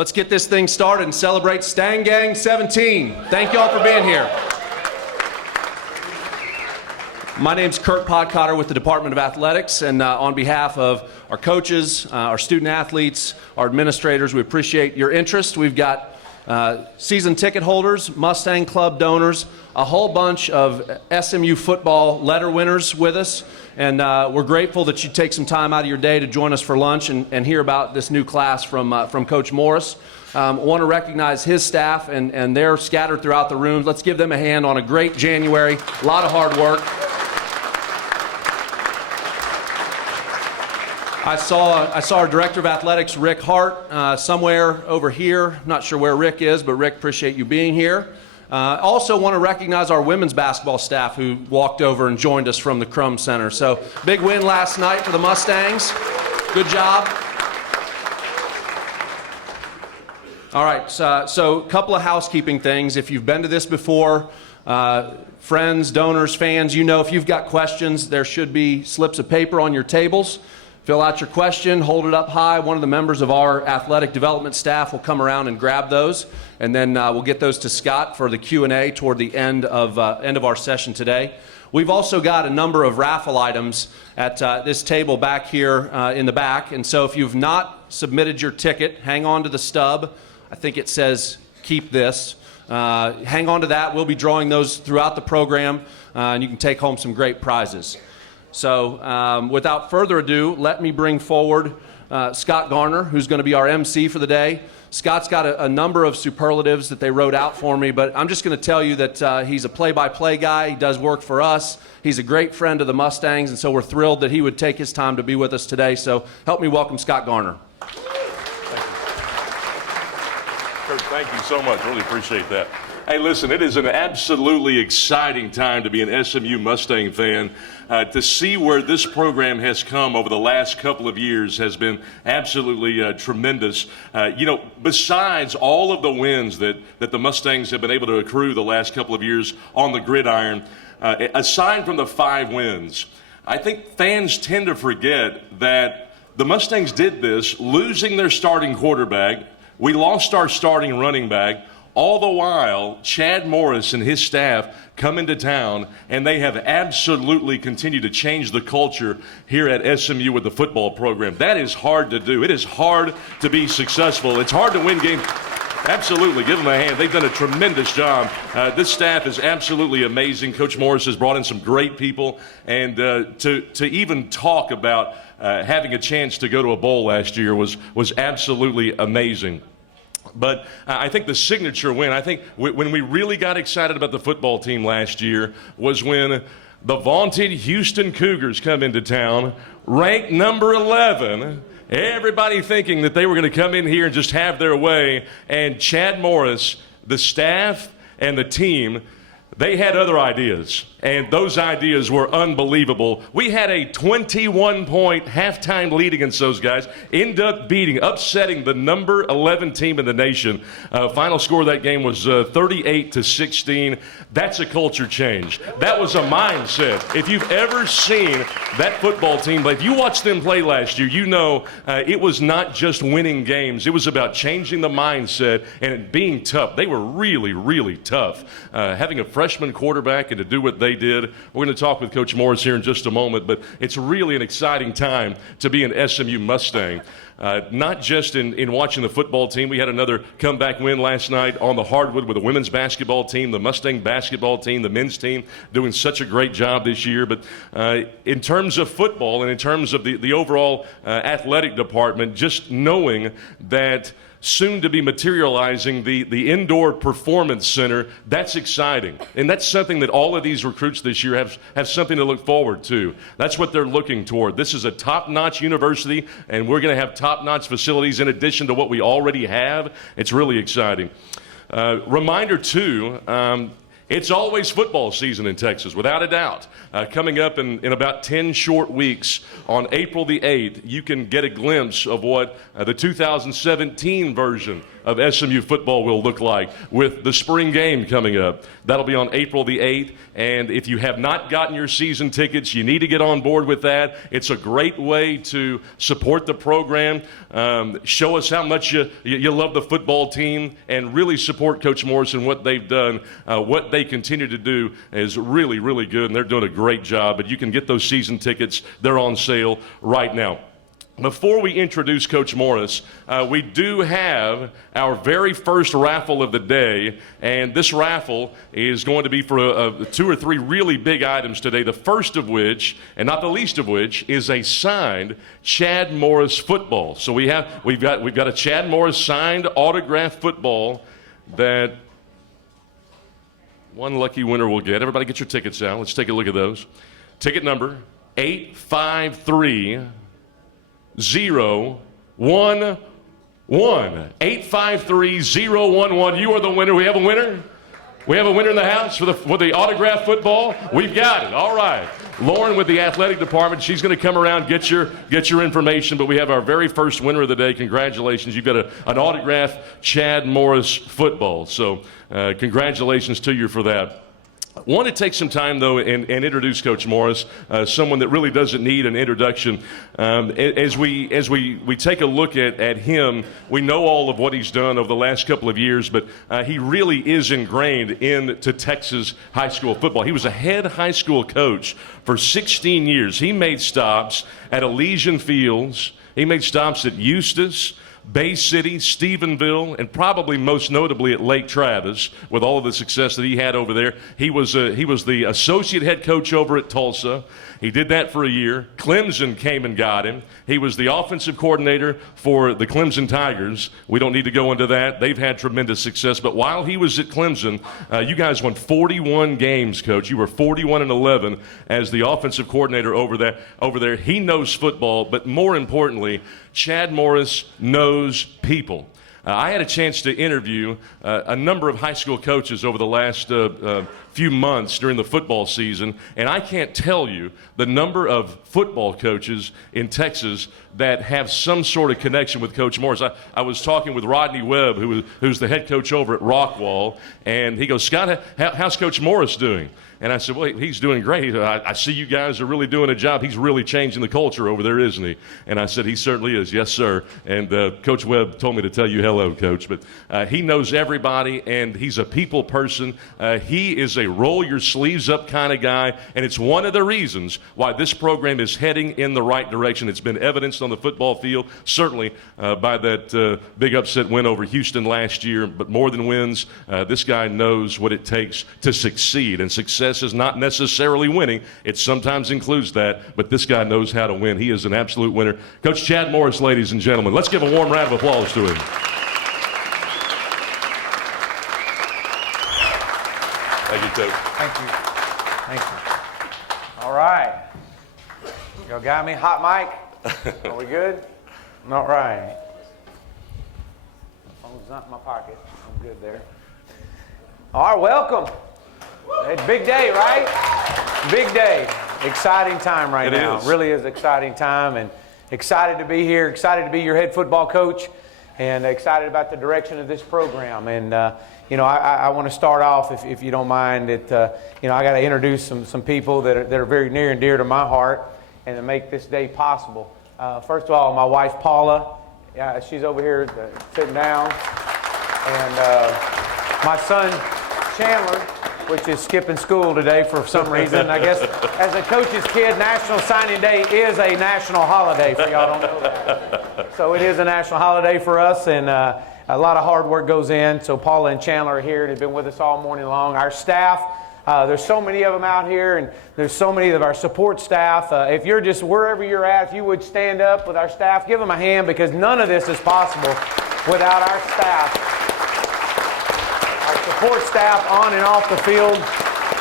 let's get this thing started and celebrate Stang Gang 17. Thank y'all for being here. My name's Kurt Podcotter with the Department of Athletics, and on behalf of our coaches, our student athletes, our administrators, we appreciate your interest. We've got season ticket holders, Mustang Club donors, a whole bunch of SMU football letter winners with us, and we're grateful that you take some time out of your day to join us for lunch and hear about this new class from Coach Morris. I want to recognize his staff, and they're scattered throughout the rooms. Let's give them a hand on a great January, a lot of hard work. I saw our Director of Athletics, Rick Hart, somewhere over here. Not sure where Rick is, but Rick, appreciate you being here. Also want to recognize our women's basketball staff who walked over and joined us from the Crum Center. So big win last night for the Mustangs. Good job. All right, so a couple of housekeeping things. If you've been to this before, friends, donors, fans, you know if you've got questions, there should be slips of paper on your tables. Fill out your question, hold it up high. One of the members of our athletic development staff will come around and grab those, and then we'll get those to Scott for the Q&A toward the end of our session today. We've also got a number of raffle items at this table back here in the back, and so if you've not submitted your ticket, hang on to the stub. I think it says keep this. Hang on to that. We'll be drawing those throughout the program, and you can take home some great prizes. So without further ado, let me bring forward Scott Garner, who's going to be our MC for the day. Scott's got a number of superlatives that they wrote out for me, but I'm just going to tell you that he's a play-by-play guy. He does work for us. He's a great friend of the Mustangs, and so we're thrilled that he would take his time to be with us today. So help me welcome Scott Garner. Thank you. Kurt, thank you so much. Really appreciate that. Hey, listen, it is an absolutely exciting time to be an SMU Mustang fan. To see where this program has come over the last couple of years has been absolutely tremendous. Besides all of the wins that the Mustangs have been able to accrue the last couple of years on the gridiron, aside from the 5 wins, I think fans tend to forget that the Mustangs did this losing their starting quarterback. We lost our starting running back. All the while, Chad Morris and his staff come into town, and they have absolutely continued to change the culture here at SMU with the football program. That is hard to do. It is hard to be successful. It's hard to win games. Absolutely. Give them a hand. They've done a tremendous job. This staff is absolutely amazing. Coach Morris has brought in some great people, and to even talk about having a chance to go to a bowl last year was absolutely amazing. But I think the signature win, I think when we really got excited about the football team last year was when the vaunted Houston Cougars come into town, ranked number 11, everybody thinking that they were going to come in here and just have their way, and Chad Morris, the staff, and the team, they had other ideas, and those ideas were unbelievable. We had a 21-point halftime lead against those guys, ended up upsetting the number 11 team in the nation. Final score of that game was 38-16. That's a culture change. That was a mindset. If you've ever seen that football team play, if you watched them play last year, you know it was not just winning games. It was about changing the mindset and being tough. They were really, really tough. Having a freshman quarterback and to do what they did. We're going to talk with Coach Morris here in just a moment, but it's really an exciting time to be an SMU Mustang. Not just in watching the football team. We had another comeback win last night on the hardwood with the women's basketball team, the Mustang basketball team, the men's team doing such a great job this year. But in terms of football and in terms of the overall athletic department, just knowing that soon to be materializing the indoor performance center, that's exciting. And that's something that all of these recruits this year have something to look forward to. That's what they're looking toward. This is a top-notch university, and we're going to have top-notch facilities in addition to what we already have. It's really exciting. Reminder, too, it's always football season in Texas, without a doubt. Coming up in about 10 short weeks, on April the 8th, you can get a glimpse of what the 2017 version of SMU football will look like with the spring game coming up. That'll be on April the 8th. And if you have not gotten your season tickets, you need to get on board with that. It's a great way to support the program, show us how much you love the football team, and really support Coach Morris and what they've done. What they continue to do is really, really good, and they're doing a great job. But you can get those season tickets. They're on sale right now. Before we introduce Coach Morris, we do have our very first raffle of the day, and this raffle is going to be for 2 or 3 really big items today. The first of which, and not the least of which, is a signed Chad Morris football. So we've got a Chad Morris signed autographed football that one lucky winner will get. Everybody get your tickets out. Let's take a look at those. Ticket number 853-011. 853-011. You are the winner. We have a winner? We have a winner in the house for the autographed football? We've got it. All right. Lauren with the athletic department, she's going to come around, get your information, but we have our very first winner of the day. Congratulations. You've got an autographed Chad Morris football. So congratulations to you for that. I want to take some time, though, and introduce Coach Morris, someone that really doesn't need an introduction. As we take a look at him, we know all of what he's done over the last couple of years, but he really is ingrained into Texas high school football. He was a head high school coach for 16 years. He made stops at Elysian Fields. He made stops at Eustis, Bay City, Stephenville, and probably most notably at Lake Travis, with all of the success that he had over there. He was the associate head coach over at Tulsa. He did that for a year. Clemson came and got him. He was the offensive coordinator for the Clemson Tigers. We don't need to go into that. They've had tremendous success. But while he was at Clemson, you guys won 41 games, Coach. You were 41-11 as the offensive coordinator over there. He knows football, but more importantly, Chad Morris knows people. I had a chance to interview a number of high school coaches over the last few months during the football season, and I can't tell you the number of football coaches in Texas that have some sort of connection with Coach Morris. I was talking with Rodney Webb, who's the head coach over at Rockwall, and he goes, "Scott, how's Coach Morris doing?" And I said, "Well, he's doing great. I see you guys are really doing a job. He's really changing the culture over there, isn't he?" And I said, "He certainly is." "Yes, sir." And Coach Webb told me to tell you hello, Coach. But he knows everybody, and he's a people person. He is a roll-your-sleeves-up kind of guy, and it's one of the reasons why this program is heading in the right direction. It's been evidenced on the football field, certainly by that big upset win over Houston last year. But more than wins, this guy knows what it takes to succeed, and success is not necessarily winning. It sometimes includes that, but this guy knows how to win. He is an absolute winner. Coach Chad Morris, ladies and gentlemen. Let's give a warm round of applause to him. Thank you, Coach. Thank you. Thank you. All right. Y'all got me? Hot mic? Are we good? All right. My phone's not in my pocket. I'm good there. All right, welcome. It's a big day, right? Big day. Exciting time right now. It really is exciting time, and excited to be here, excited to be your head football coach, and excited about the direction of this program. And, I want to start off, if you don't mind, I got to introduce some people that are very near and dear to my heart and to make this day possible. First of all, my wife, Paula. She's over here sitting down. And my son, Chandler, which is skipping school today for some reason. I guess as a coach's kid, National Signing Day is a national holiday for y'all don't know that. So it is a national holiday for us, and a lot of hard work goes in. So Paula and Chandler are here. They've been with us all morning long. Our staff, there's so many of them out here, and there's so many of our support staff. If you're just wherever you're at, if you would stand up with our staff, give them a hand, because none of this is possible without our staff. Support staff on and off the field.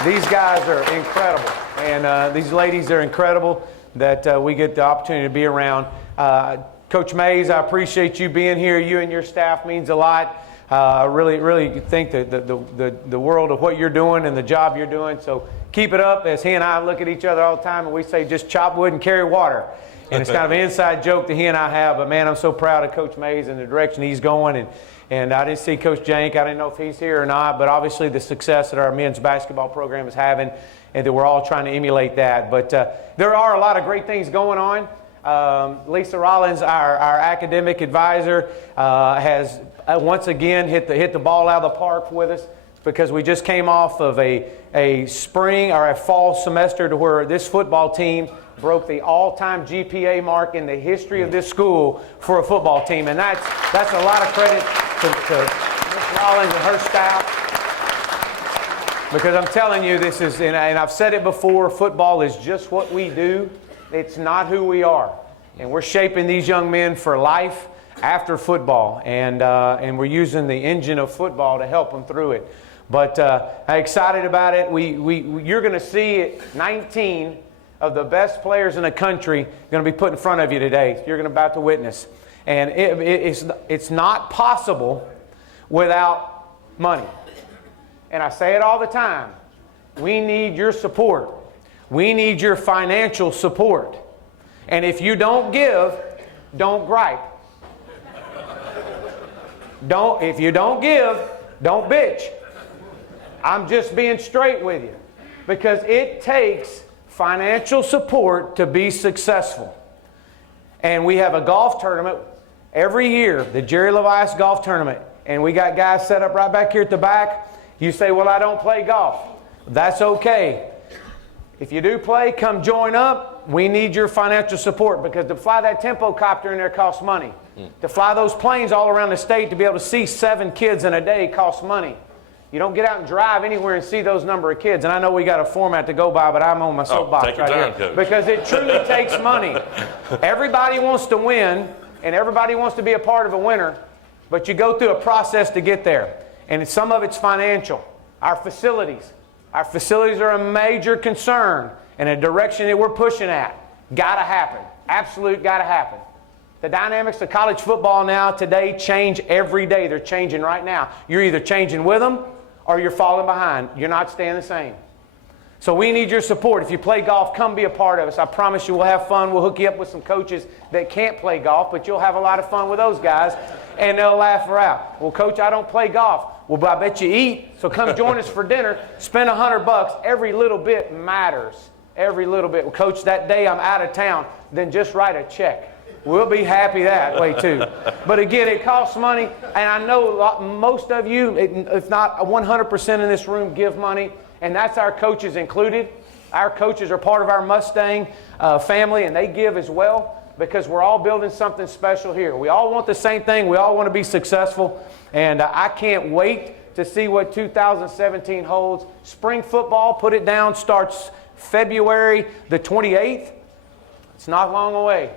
These guys are incredible, and these ladies are incredible that we get the opportunity to be around. Coach Mays, I appreciate you being here. You and your staff means a lot. I really think that the world of what you're doing and the job you're doing. So keep it up. As he and I look at each other all the time and we say, just chop wood and carry water. And it's kind of an inside joke that he and I have, but man, I'm so proud of Coach Mays and the direction he's going. And I didn't see Coach Jank. I didn't know if he's here or not, but obviously the success that our men's basketball program is having, and that we're all trying to emulate that. But there are a lot of great things going on. Lisa Rollins, our academic advisor, has once again hit the ball out of the park with us, because we just came off of a spring or a fall semester to where this football team broke the all-time GPA mark in the history of this school for a football team. And that's a lot of credit to Ms. Rollins and her staff. Because I'm telling you, this is, and I've said it before, football is just what we do. It's not who we are. And we're shaping these young men for life after football. And we're using the engine of football to help them through it. But I'm excited about it. You're going to see 19 of the best players in the country going to be put in front of you today. You're going to about to witness. And it's not possible without money. And I say it all the time. We need your support. We need your financial support. And if you don't give, don't gripe. If you don't give, don't bitch. I'm just being straight with you. Because it takes financial support to be successful. And we have a golf tournament every year, the Jerry Levias Golf Tournament. And we got guys set up right back here at the back. You say, well, I don't play golf. That's okay. If you do play, come join up. We need your financial support, because to fly that tempo copter in there costs money. To fly those planes all around the state to be able to see 7 kids in a day costs money. You don't get out and drive anywhere and see those number of kids. And I know we got a format to go by, but I'm on my soapbox right here. Coach. Because it truly takes money. Everybody wants to win, and everybody wants to be a part of a winner, but you go through a process to get there. And some of it's financial. Our facilities are a major concern and a direction that we're pushing at. Got to happen. Absolute got to happen. The dynamics of college football now today change every day. They're changing right now. You're either changing with them or you're falling behind. You're not staying the same. So we need your support. If you play golf, come be a part of us. I promise you we'll have fun. We'll hook you up with some coaches that can't play golf, but you'll have a lot of fun with those guys, and they'll laugh her out. Well, Coach, I don't play golf. Well, I bet you eat, so come join us for dinner. Spend $100. Every little bit matters. Every little bit. Well, Coach, that day I'm out of town. Then just write a check. We'll be happy that way too. But again, it costs money, and I know most of you, if not 100% in this room, give money, and that's our coaches included. Our coaches are part of our Mustang family, and they give as well, because we're all building something special here. We all want the same thing. We all want to be successful, and I can't wait to see what 2017 holds. Spring football, put it down, starts February the 28th. It's not long away.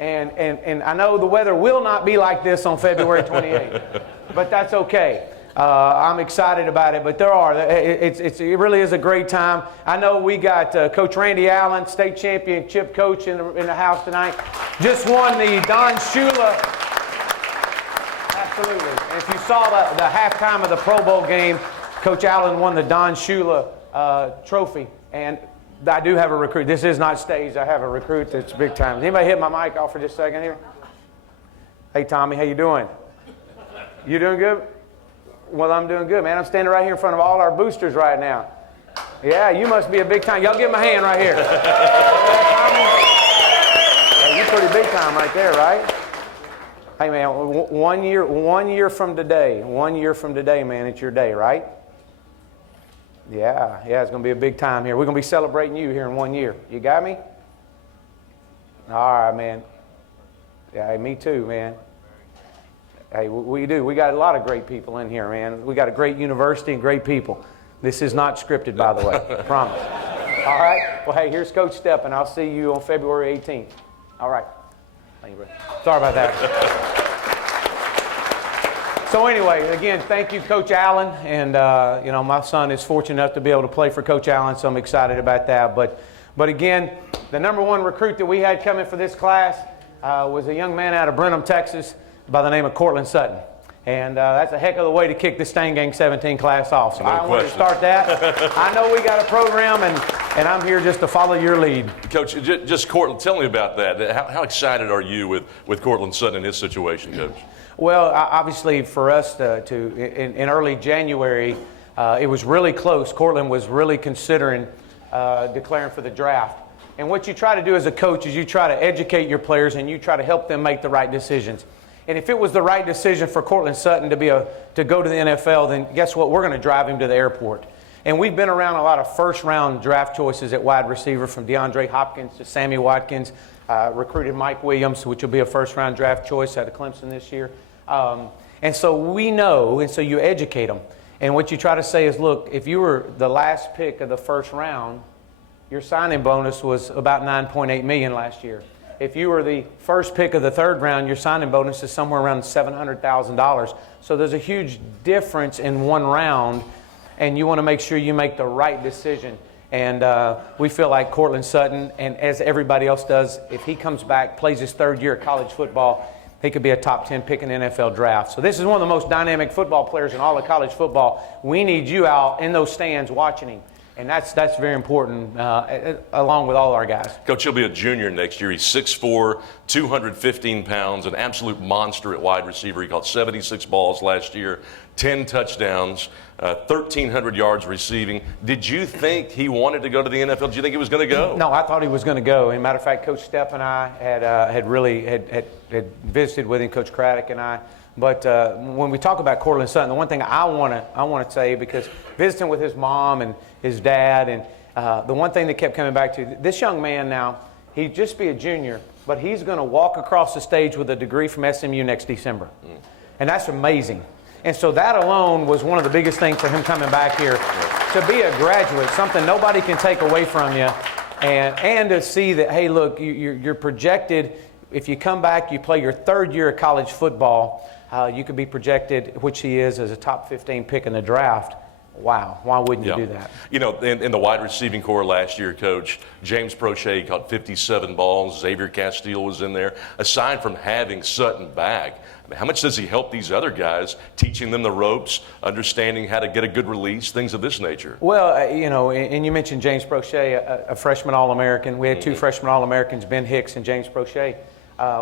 And I know the weather will not be like this on February 28th, but that's okay. I'm excited about it, but it really is a great time. I know we got Coach Randy Allen, state championship coach in the house tonight. Just won the Don Shula. Absolutely. And if you saw the halftime of the Pro Bowl game, Coach Allen won the Don Shula trophy. And I do have a recruit. This is not staged. I have a recruit that's big time. Anybody hit my mic off for just a second here? Hey, Tommy, how you doing? You doing good? Well, I'm doing good, man. I'm standing right here in front of all our boosters right now. Yeah, you must be a big time. Y'all give him a hand right here. Hey, you're pretty big time right there, right? Hey, man, 1 year from today, man, it's your day, right? Yeah, it's going to be a big time here. We're going to be celebrating you here in 1 year. You got me? All right, man. Yeah, hey, me too, man. Hey, we do. We got a lot of great people in here, man. We got a great university and great people. This is not scripted, by the way. I promise. All right? Well, hey, here's Coach Stepp, and I'll see you on February 18th. All right. Thank you, brother. Sorry about that. So anyway, again, thank you, Coach Allen. And, my son is fortunate enough to be able to play for Coach Allen, so I'm excited about that. But again, the number one recruit that we had coming for this class was a young man out of Brenham, Texas, by the name of Cortland Sutton. And that's a heck of a way to kick the Stang Gang 17 class off. So No I wanted to question. start that. I know we got a program, and I'm here just to follow your lead. Coach, just Cortland, tell me about that. How excited are you with Cortland Sutton in his situation, Coach? Well, obviously for us in early January, it was really close. Cortland was really considering declaring for the draft. And what you try to do as a coach is you try to educate your players and you try to help them make the right decisions. And if it was the right decision for Cortland Sutton to go to the NFL, then guess what? We're going to drive him to the airport. And we've been around a lot of first-round draft choices at wide receiver, from DeAndre Hopkins to Sammy Watkins. Recruited Mike Williams, which will be a first-round draft choice out of Clemson this year. And so we know, and so you educate them. And what you try to say is, look, if you were the last pick of the first round, your signing bonus was about $9.8 million last year. If you were the first pick of the third round, your signing bonus is somewhere around $700,000. So there's a huge difference in one round, and you want to make sure you make the right decision. And we feel like Cortland Sutton, and as everybody else does, if he comes back, plays his third year of college football, he could be a top 10 pick in the NFL draft. So this is one of the most dynamic football players in all of college football. We need you out in those stands watching him. And that's very important, along with all our guys. Coach, he'll be a junior next year. He's 6'4", 215 pounds, an absolute monster at wide receiver. He caught 76 balls last year, 10 touchdowns, 1,300 yards receiving. Did you think he wanted to go to the NFL? Did you think he was going to go? No, I thought he was going to go. As a matter of fact, Coach Stepp and I had visited with him, Coach Craddock and I. But when we talk about Cortland Sutton, the one thing I want to say, because visiting with his mom and his dad, and the one thing that kept coming back to, this young man now, he'd just be a junior, but he's going to walk across the stage with a degree from SMU next December. And that's amazing. And so that alone was one of the biggest things for him coming back here. To be a graduate, something nobody can take away from you, and to see that, hey, look, you're projected, if you come back, you play your third year of college football, you could be projected, which he is, as a top 15 pick in the draft. Wow, why wouldn't you do that? You know, in the wide receiving core last year, Coach, James Prochet caught 57 balls. Xavier Castile was in there. Aside from having Sutton back, I mean, how much does he help these other guys, teaching them the ropes, understanding how to get a good release, things of this nature? Well, you know, and you mentioned James Prochet, a freshman All-American. We had two freshman All-Americans, Ben Hicks and James Prochet.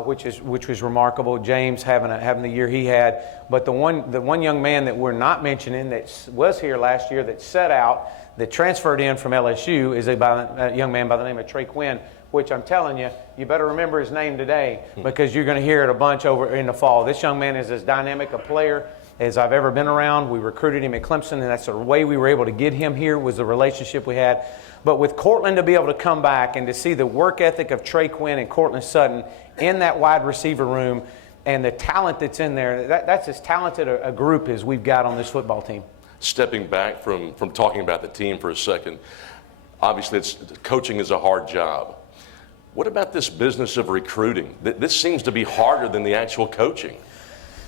Which was remarkable. James having the year he had, but the one young man that we're not mentioning that was here last year, that set out, that transferred in from LSU, is a young man by the name of Trey Quinn. Which I'm telling you, you better remember his name today, because you're going to hear it a bunch over in the fall. This young man is as dynamic a player as I've ever been around. We recruited him at Clemson, and that's the way we were able to get him here, was the relationship we had. But with Cortland to be able to come back and to see the work ethic of Trey Quinn and Cortland Sutton in that wide receiver room, and the talent that's in there, that's as talented a group as we've got on this football team. Stepping back from talking about the team for a second, obviously coaching is a hard job. What about this business of recruiting? This seems to be harder than the actual coaching.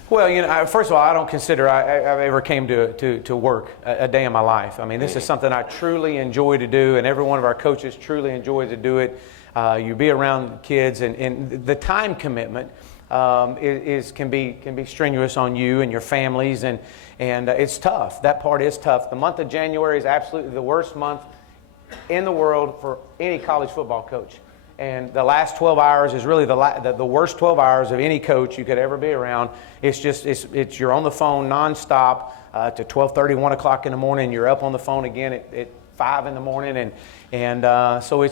Well, you know, first of all, I don't consider I've ever came to work a day in my life. I mean, this is something I truly enjoy to do, and every one of our coaches truly enjoys to do it. You be around kids, and the time commitment can be strenuous on you and your families, and it's tough. That part is tough. The month of January is absolutely the worst month in the world for any college football coach. And the last 12 hours is really the worst 12 hours of any coach you could ever be around. It's you're on the phone nonstop to 12:30, 1 o'clock in the morning. You're up on the phone again at 5 in the morning, and so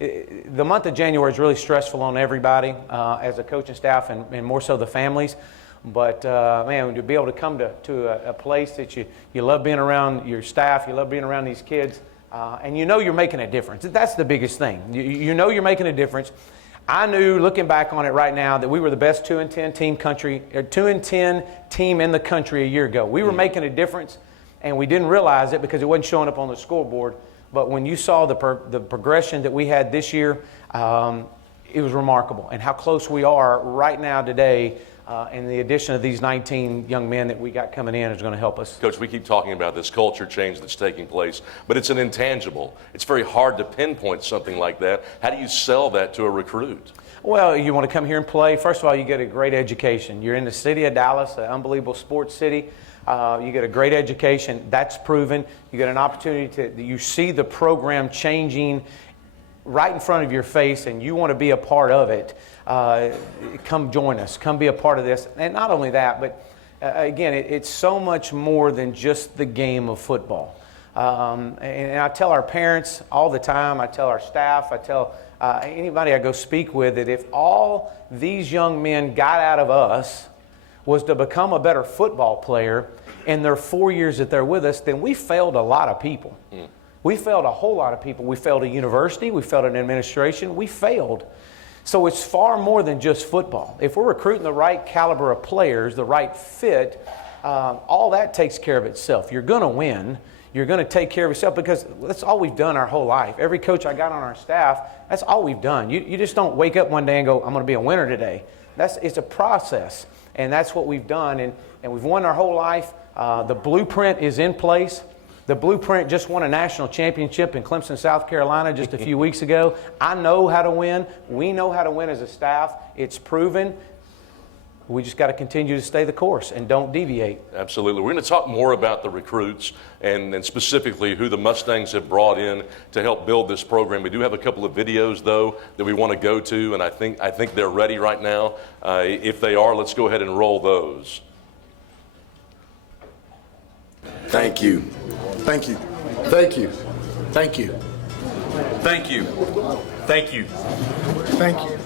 the month of January is really stressful on everybody as a coaching staff, and more so the families. But man, to be able to come to a place that you love being around your staff, you love being around these kids. And you know you're making a difference. That's the biggest thing. You know you're making a difference. I knew, looking back on it right now, that we were the best 2-10 team in the country a year ago. We were making a difference, and we didn't realize it because it wasn't showing up on the scoreboard. But when you saw the progression that we had this year, it was remarkable. And how close we are right now today. And the addition of these 19 young men that we got coming in is going to help us. Coach, we keep talking about this culture change that's taking place, but it's an intangible. It's very hard to pinpoint something like that. How do you sell that to a recruit? Well, you want to come here and play. First of all, you get a great education. You're in the city of Dallas, an unbelievable sports city. You get a great education. That's proven. You get an opportunity you see the program changing right in front of your face, and you want to be a part of it. Come join us. Come be a part of this. And not only that, but again, it's so much more than just the game of football. And I tell our parents all the time, I tell our staff, I tell anybody I go speak with, that if all these young men got out of us was to become a better football player in their 4 years that they're with us, then we failed a lot of people. We failed a whole lot of people. We failed a university, we failed an administration, we failed. So it's far more than just football. If we're recruiting the right caliber of players, the right fit, all that takes care of itself. You're going to win. You're going to take care of yourself, because that's all we've done our whole life. Every coach I got on our staff, that's all we've done. You just don't wake up one day and go, I'm going to be a winner today. It's a process, and that's what we've done, and we've won our whole life. The blueprint is in place. The blueprint just won a national championship in Clemson, South Carolina just a few weeks ago. I know how to win. We know how to win as a staff. It's proven. We just got to continue to stay the course and don't deviate. Absolutely. We're going to talk more about the recruits and specifically who the Mustangs have brought in to help build this program. We do have a couple of videos, though, that we want to go to, and I think they're ready right now. If they are, let's go ahead and roll those. Thank you. Thank you. Thank you. Thank you. Thank you. Thank you. Thank you.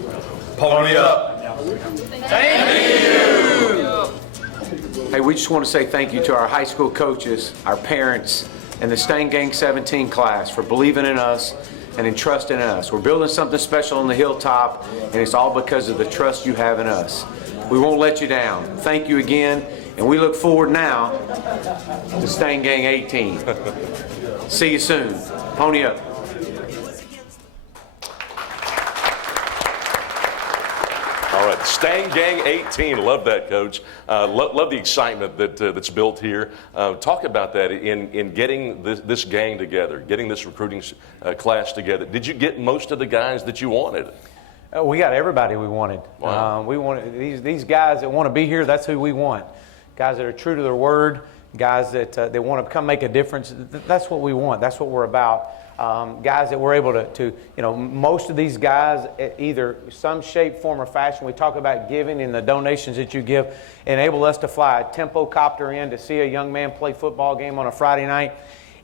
Pony up. Hey, we just want to say thank you to our high school coaches, our parents, and the Stang Gang 17 class for believing in us and entrusting in us. We're building something special on the hilltop, and it's all because of the trust you have in us. We won't let you down. Thank you again, and we look forward now to Stang Gang 18. See you soon. Pony up. All right, Stang Gang 18. Love that, Coach. Love the excitement that's built here. Talk about that in getting this gang together, getting this recruiting class together. Did you get most of the guys that you wanted? We got everybody we wanted. Wow. We wanted these guys that want to be here. That's who we want. Guys that are true to their word. Guys that they want to come make a difference. That's what we want. That's what we're about. Guys that we're able to, most of these guys, either some shape, form, or fashion, we talk about giving and the donations that you give, enable us to fly a tempo copter in to see a young man play football game on a Friday night.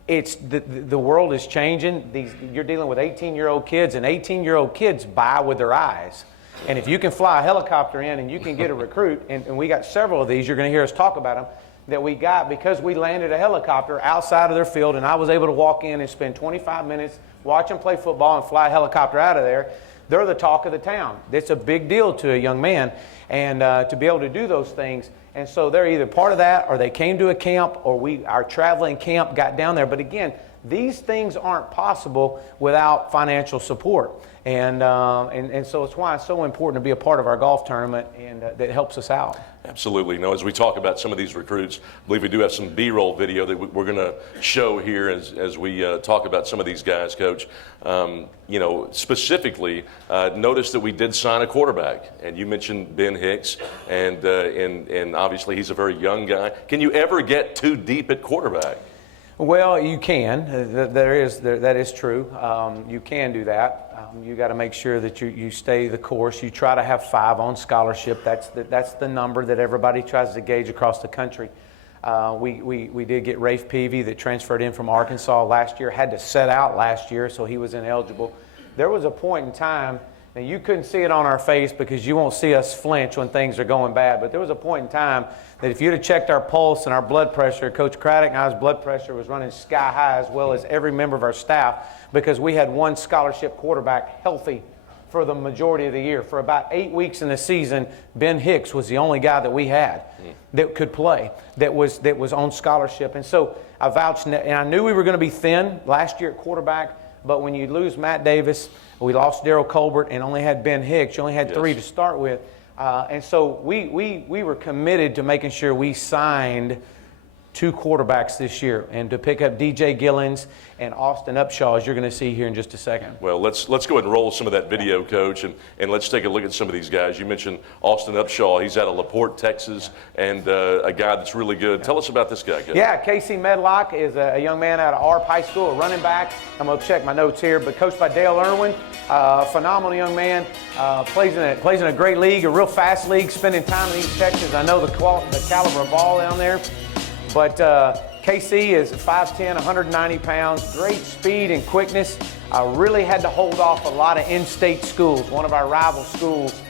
It's the world is changing. You're dealing with 18-year-old kids, and 18-year-old kids buy with their eyes. And if you can fly a helicopter in and you can get a recruit, and we got several of these, you're going to hear us talk about them, that we got because we landed a helicopter outside of their field, and I was able to walk in and spend 25 minutes, watch them play football, and fly a helicopter out of there. They're the talk of the town. It's a big deal to a young man, and to be able to do those things. And so they're either part of that, or they came to a camp, or our traveling camp got down there. But again, these things aren't possible without financial support. And so it's why it's so important to be a part of our golf tournament, and that helps us out. Absolutely. As we talk about some of these recruits, I believe we do have some B-roll video that we're going to show here as we talk about some of these guys, Coach. Specifically, notice that we did sign a quarterback, and you mentioned Ben Hicks, and obviously he's a very young guy. Can you ever get too deep at quarterback? Well, you can. That is true. You can do that. You got to make sure that you stay the course. You try to have 5 on scholarship. That's the number that everybody tries to gauge across the country. We did get Rafe Peavy that transferred in from Arkansas last year. Had to set out last year, so he was ineligible. There was a point in time, and you couldn't see it on our face because you won't see us flinch when things are going bad, but there was a point in time that if you'd have checked our pulse and our blood pressure, Coach Craddock and I's blood pressure was running sky high, as well as every member of our staff, because we had one scholarship quarterback healthy for the majority of the year. For about 8 weeks in the season, Ben Hicks was the only guy that we had that could play, that was on scholarship. And so I vouched, and I knew we were going to be thin last year at quarterback, but when you lose Matt Davis, we lost Darryl Colbert, and only had Ben Hicks, you only had 3 to start with. And so we were committed to making sure we signed 2 quarterbacks this year, and to pick up DJ Gillens and Austin Upshaw, as you're going to see here in just a second. Well, let's go ahead and roll some of that video, Coach, and let's take a look at some of these guys. You mentioned Austin Upshaw. He's out of LaPorte, Texas, and a guy that's really good. Tell us about this guy, Coach. Yeah, Casey Medlock is a young man out of ARP High School, a running back. I'm going to check my notes here, but coached by Dale Irwin, phenomenal young man, plays in a great league, a real fast league, spending time in East Texas. I know the caliber of ball down there. But KC is 5'10", 190 pounds, great speed and quickness. Really had to hold off a lot of in-state schools, one of our rival schools.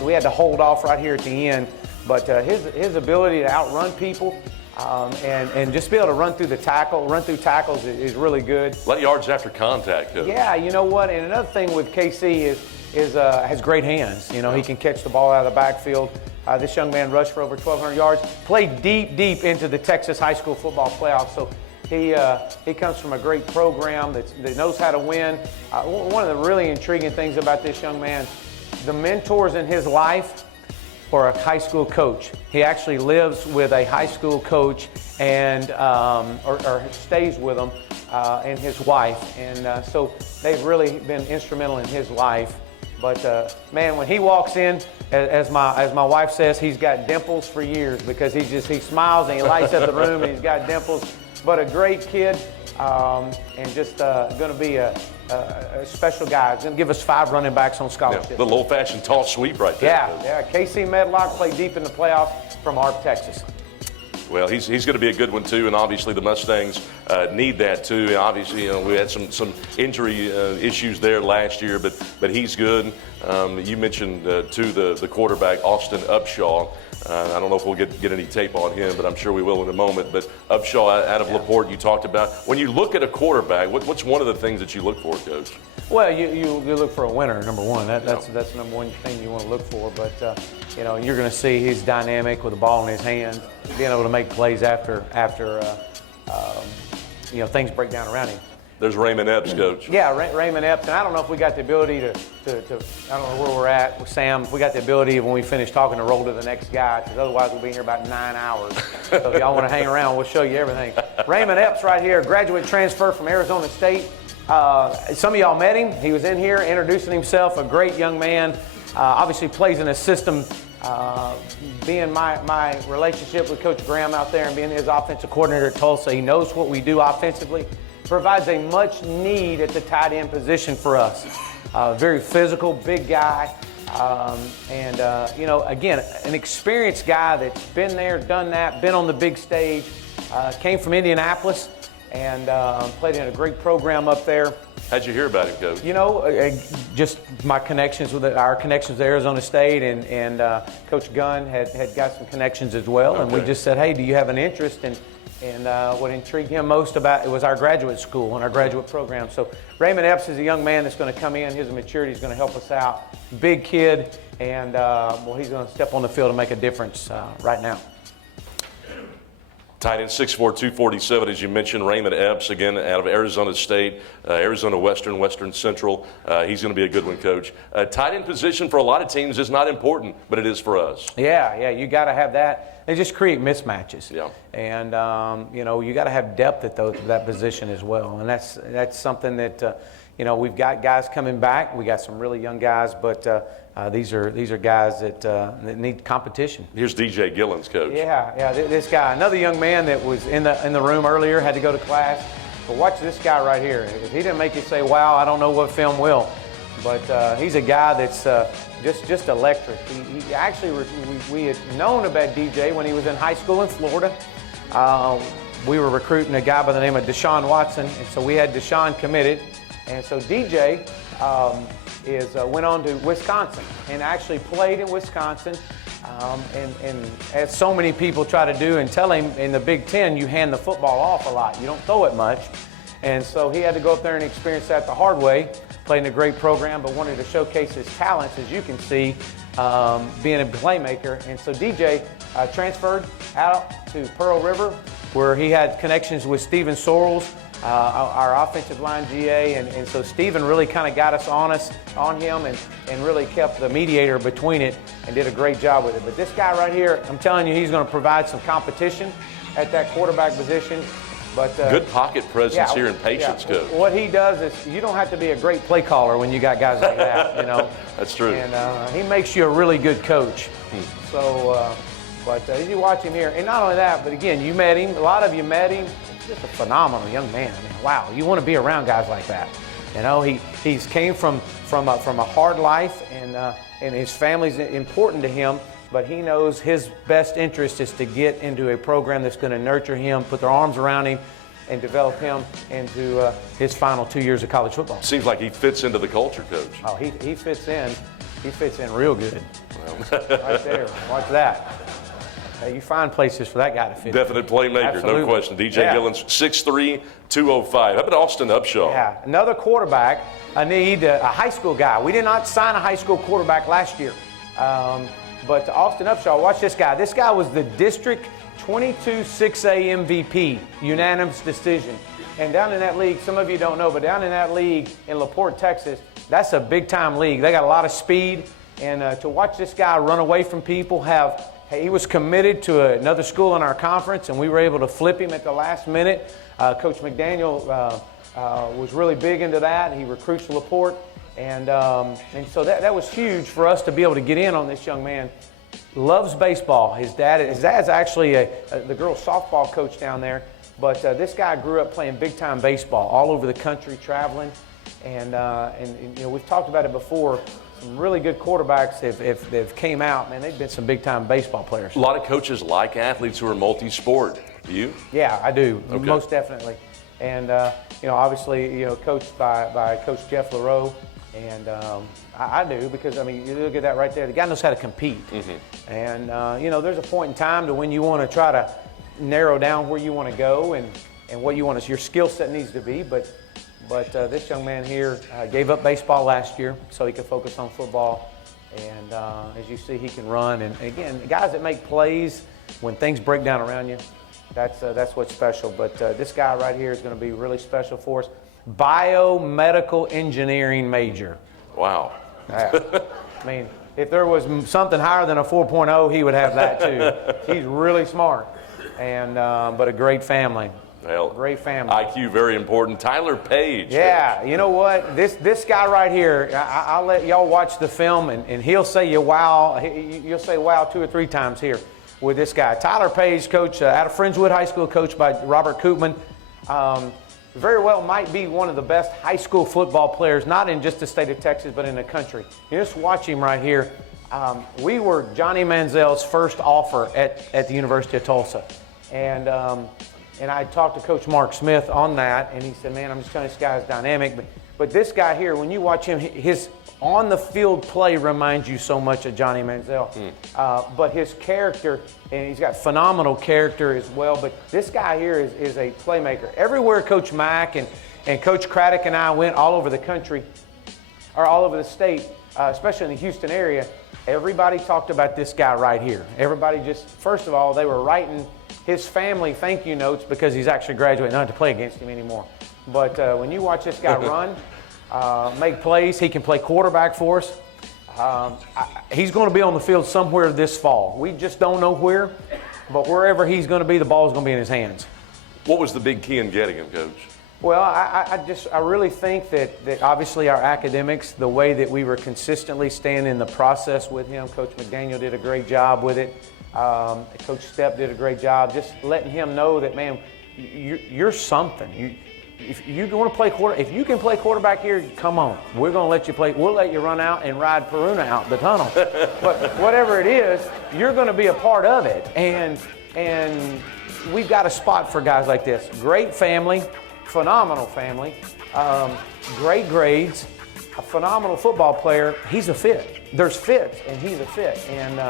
We had to hold off right here at the end. But his ability to outrun people and just be able to run through tackles is really good. A lot of yards after contact, Coach. Yeah, you know what? And another thing with KC is has great hands. You know, he can catch the ball out of the backfield. This young man rushed for over 1,200 yards, played deep into the Texas high school football playoffs. So he comes from a great program that knows how to win. One of the really intriguing things about this young man, the mentors in his life are a high school coach. He actually lives with a high school coach and or stays with him and his wife. And so they've really been instrumental in his life. But man, when he walks in, as my wife says, he's got dimples for years because he smiles and he lights up the room and he's got dimples. But a great kid and just going to be a special guy. He's going to give us 5 running backs on scholarship. Yeah, little old-fashioned toss sweep right there. Yeah. Casey Medlock played deep in the playoffs from ARP, Texas. Well, he's going to be a good one too, and obviously the Mustangs need that too. And obviously, we had some injury issues there last year, but he's good. You mentioned too the quarterback Austin Upshaw. I don't know if we'll get any tape on him, but I'm sure we will in a moment. But Upshaw out of LaPorte, you talked about. When you look at a quarterback, what's one of the things that you look for, Coach? Well, you look for a winner, number one. That's the number one thing you want to look for. But you're going to see he's dynamic with the ball in his hands, being able to make plays after things break down around him. There's Raymond Epps, Coach. Yeah, Raymond Epps. And I don't know if we got the ability to I don't know where we're at with Sam. If we got the ability when we finish talking to roll to the next guy, because otherwise we'll be here about 9 hours. So if y'all want to hang around, we'll show you everything. Raymond Epps right here, graduate transfer from Arizona State. Some of y'all met him. He was in here introducing himself, a great young man. Obviously plays in a system, being my relationship with Coach Graham out there and being his offensive coordinator at Tulsa. He knows what we do offensively. Provides a much need at the tight end position for us. Very physical, big guy. Again, an experienced guy that's been there, done that, been on the big stage. Came from Indianapolis and played in a great program up there. How'd you hear about him, Coach? Just my connections with our connections with Arizona State and Coach Gunn had got some connections as well. Okay. And we just said, hey, do you have an interest? And what intrigued him most about it was our graduate school and our graduate program. So Raymond Epps is a young man that's going to come in. His maturity is going to help us out. Big kid, and he's going to step on the field and make a difference right now. Tight end 6'4", 247, as you mentioned, Raymond Epps, again, out of Arizona State, Arizona Western Central. He's going to be a good one, Coach. Tight end position for a lot of teams is not important, but it is for us. Yeah, you got to have that. They just create mismatches. Yeah. And, you got to have depth at that position as well. And that's something that, we've got guys coming back. We got some really young guys, but these are guys that need competition. Here's DJ Gillens, Coach. Yeah, this guy, another young man that was in the room earlier, had to go to class. But watch this guy right here. If he didn't make you say, wow, I don't know what film will. But he's a guy that's just electric. He actually, we had known about DJ when he was in high school in Florida. We were recruiting a guy by the name of Deshaun Watson, and so we had Deshaun committed. And so DJ went on to Wisconsin and actually played in Wisconsin. And as so many people try to do and tell him in the Big Ten, you hand the football off a lot. You don't throw it much. And so he had to go up there and experience that the hard way. Played in a great program, but wanted to showcase his talents, as you can see, being a playmaker. And so DJ transferred out to Pearl River, where he had connections with Steven Sorrells, our offensive line GA, and so Stephen really kind of got us on him and really kept the mediator between it and did a great job with it. But this guy right here, I'm telling you, he's going to provide some competition at that quarterback position. But good pocket presence here and patience, Coach. What he does is you don't have to be a great play caller when you got guys like that, you know. That's true. And he makes you a really good coach. So, but as you watch him here, and not only that, but again, you met him. A lot of you met him. Just a phenomenal young man. I mean, wow, you want to be around guys like that. You know, he's came from a hard life, and his family's important to him. But he knows his best interest is to get into a program that's going to nurture him, put their arms around him, and develop him into his final 2 years of college football. Seems like he fits into the culture, Coach. Oh, he fits in. He fits in real good. Right there. Watch that. You find places for that guy to fit. Definite playmaker, Absolutely. no question. DJ Gillens, 6'3", 205. How about Austin Upshaw? Yeah, another quarterback. I need a high school guy. We did not sign a high school quarterback last year. But Austin Upshaw, watch this guy. This guy was the District 22 6A MVP, unanimous decision. And down in that league, some of you don't know, but down in that league in LaPorte, Texas, that's a big-time league. They got a lot of speed. And to watch this guy run away from people, he was committed to another school in our conference, and we were able to flip him at the last minute. Coach McDaniel was really big into that, and he recruits LaPorte. And so that was huge for us to be able to get in on this young man. Loves baseball. His dad's actually the girls' softball coach down there. But this guy grew up playing big-time baseball all over the country, traveling. And you know, we've talked about it before. Some really good quarterbacks, if they've came out, man, they've been some big-time baseball players. A lot of coaches like athletes who are multi-sport. You? Yeah, I do. Okay. Most definitely. And, you know, obviously, you know, coached by Coach Jeff LaRoe. And I do, because, I mean, you look at that right there. The guy knows how to compete. Mm-hmm. And, you know, there's a point in time to when you want to try to narrow down where you want to go and what you want to, your skill set needs to be. But this young man here gave up baseball last year so he could focus on football. And as you see, he can run. And again, guys that make plays when things break down around you, that's what's special. But this guy right here is going to be really special for us. Biomedical engineering major. Wow. I mean, if there was something higher than a 4.0, he would have that too. He's really smart, and but a great family. Well, great family. IQ very important. Tyler Page. Yeah, you know what? This guy right here, I'll let y'all watch the film, and he'll say you wow. You'll say wow 2 or 3 times here with this guy. Tyler Page, coach out of Friendswood High School, coached by Robert Koopman. Very well might be one of the best high school football players, not in just the state of Texas, but in the country. You just watch him right here. We were Johnny Manziel's first offer at the University of Tulsa. And I talked to Coach Mark Smith on that, and he said, man, I'm just telling you, this guy's dynamic. But this guy here, when you watch him, his on-the-field play reminds you so much of Johnny Manziel. But his character, and he's got phenomenal character as well, but this guy here is a playmaker. Everywhere Coach Mack and Coach Craddock and I went all over the country, or all over the state, especially in the Houston area, everybody talked about this guy right here. Everybody just, first of all, they were writing his family thank you notes because he's actually graduating, not to play against him anymore. But when you watch this guy run, make plays, he can play quarterback for us. He's going to be on the field somewhere this fall. We just don't know where, but wherever he's going to be, the ball is going to be in his hands. What was the big key in getting him, Coach? Well, I really think that obviously our academics, the way that we were consistently staying in the process with him, Coach McDaniel did a great job with it. Coach Stepp did a great job, just letting him know that, man, you're something. If you want to play if you can play quarterback here, come on. We're going to let you play. We'll let you run out and ride Peruna out the tunnel. But whatever it is, you're going to be a part of it. And we've got a spot for guys like this. Great family, phenomenal family, great grades, a phenomenal football player. He's a fit. There's fits, and he's a fit. And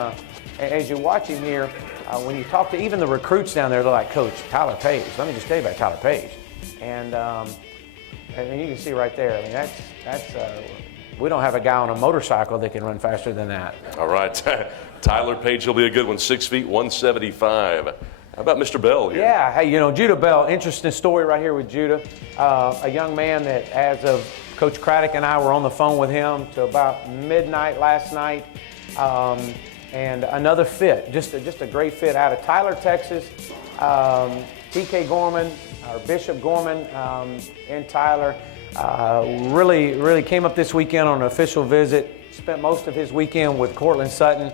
as you watch him here, when you talk to even the recruits down there, they're like, Coach, Tyler Page. Let me just tell you about Tyler Page. And you can see right there, I mean, that's we don't have a guy on a motorcycle that can run faster than that. All right. Tyler Page will be a good one, 6 feet, 175. How about Mr. Bell here? Yeah, hey, Judah Bell, interesting story right here with Judah. A young man that, as of Coach Craddock and I were on the phone with him till about midnight last night. And another fit, just a great fit out of Tyler, Texas. TK Gorman, or Bishop Gorman in Tyler, really came up this weekend on an official visit. Spent most of his weekend with Cortland Sutton.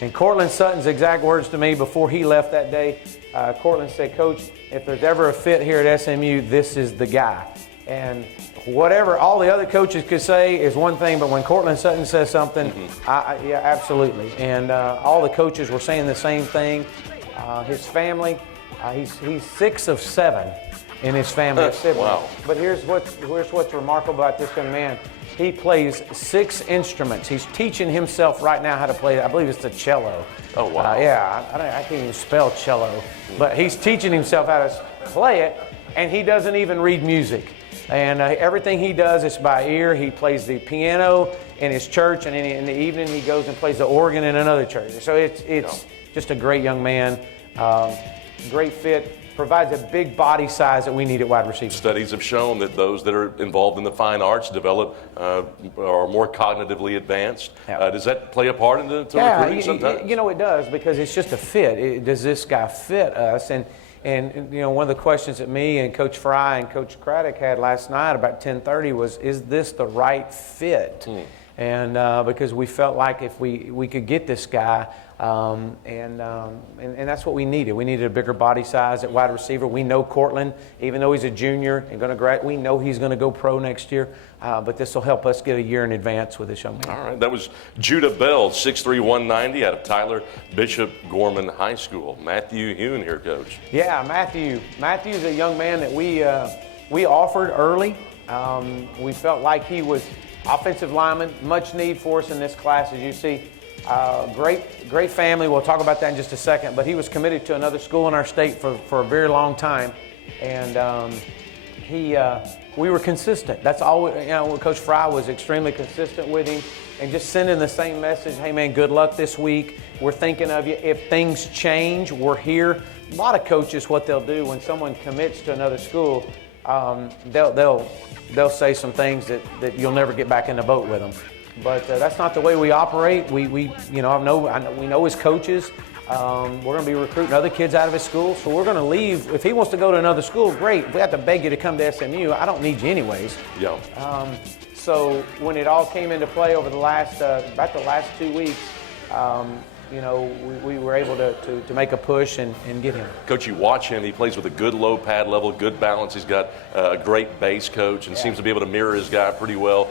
And Cortland Sutton's exact words to me before he left that day, Cortland said, "Coach, if there's ever a fit here at SMU, this is the guy." And whatever all the other coaches could say is one thing, but when Cortland Sutton says something, yeah, absolutely. And all the coaches were saying the same thing. His family, he's 6 of 7 in his family of siblings. Wow. But here's what's remarkable about this young man. He plays 6 instruments. He's teaching himself right now how to play, I believe it's the cello. Oh, wow. Yeah, I can't even spell cello. But he's teaching himself how to play it, and he doesn't even read music. And everything he does is by ear. He plays the piano in his church, and in the evening he goes and plays the organ in another church. So it's just a great young man, great fit. Provides a big body size that we need at wide receiver. Studies have shown that those that are involved in the fine arts develop are more cognitively advanced. Yeah. Does that play a part in the recruiting sometimes? It does, because it's just a fit. Does this guy fit us? And one of the questions that me and Coach Fry and Coach Craddock had last night about 10:30 was, is this the right fit? And because we felt like if we could get this guy, and that's what we needed. We needed a bigger body size at wide receiver. We know Cortland, even though he's a junior and going to graduate, we know he's going to go pro next year. But this will help us get a year in advance with this young man. All right, that was Judah Bell, 6'3", 190, out of Tyler Bishop Gorman High School. Matthew Hune here, Coach. Yeah, Matthew's a young man that we offered early. We felt like he was offensive lineman, much need for us in this class, as you see. Great family. We'll talk about that in just a second. But he was committed to another school in our state for a very long time, and we were consistent. That's all. Coach Fry was extremely consistent with him, and just sending the same message. Hey man, good luck this week. We're thinking of you. If things change, we're here. A lot of coaches, what they'll do when someone commits to another school, they'll say some things that you'll never get back in the boat with them. But that's not the way we operate. We know his coaches. We're going to be recruiting other kids out of his school, so we're going to leave. If he wants to go to another school, great. If we have to beg you to come to SMU, I don't need you anyways. Yeah. So when it all came into play over about the last 2 weeks, we were able to make a push and get him. Coach, you watch him. He plays with a good low pad level, good balance. He's got a great base coach and seems to be able to mirror his guy pretty well.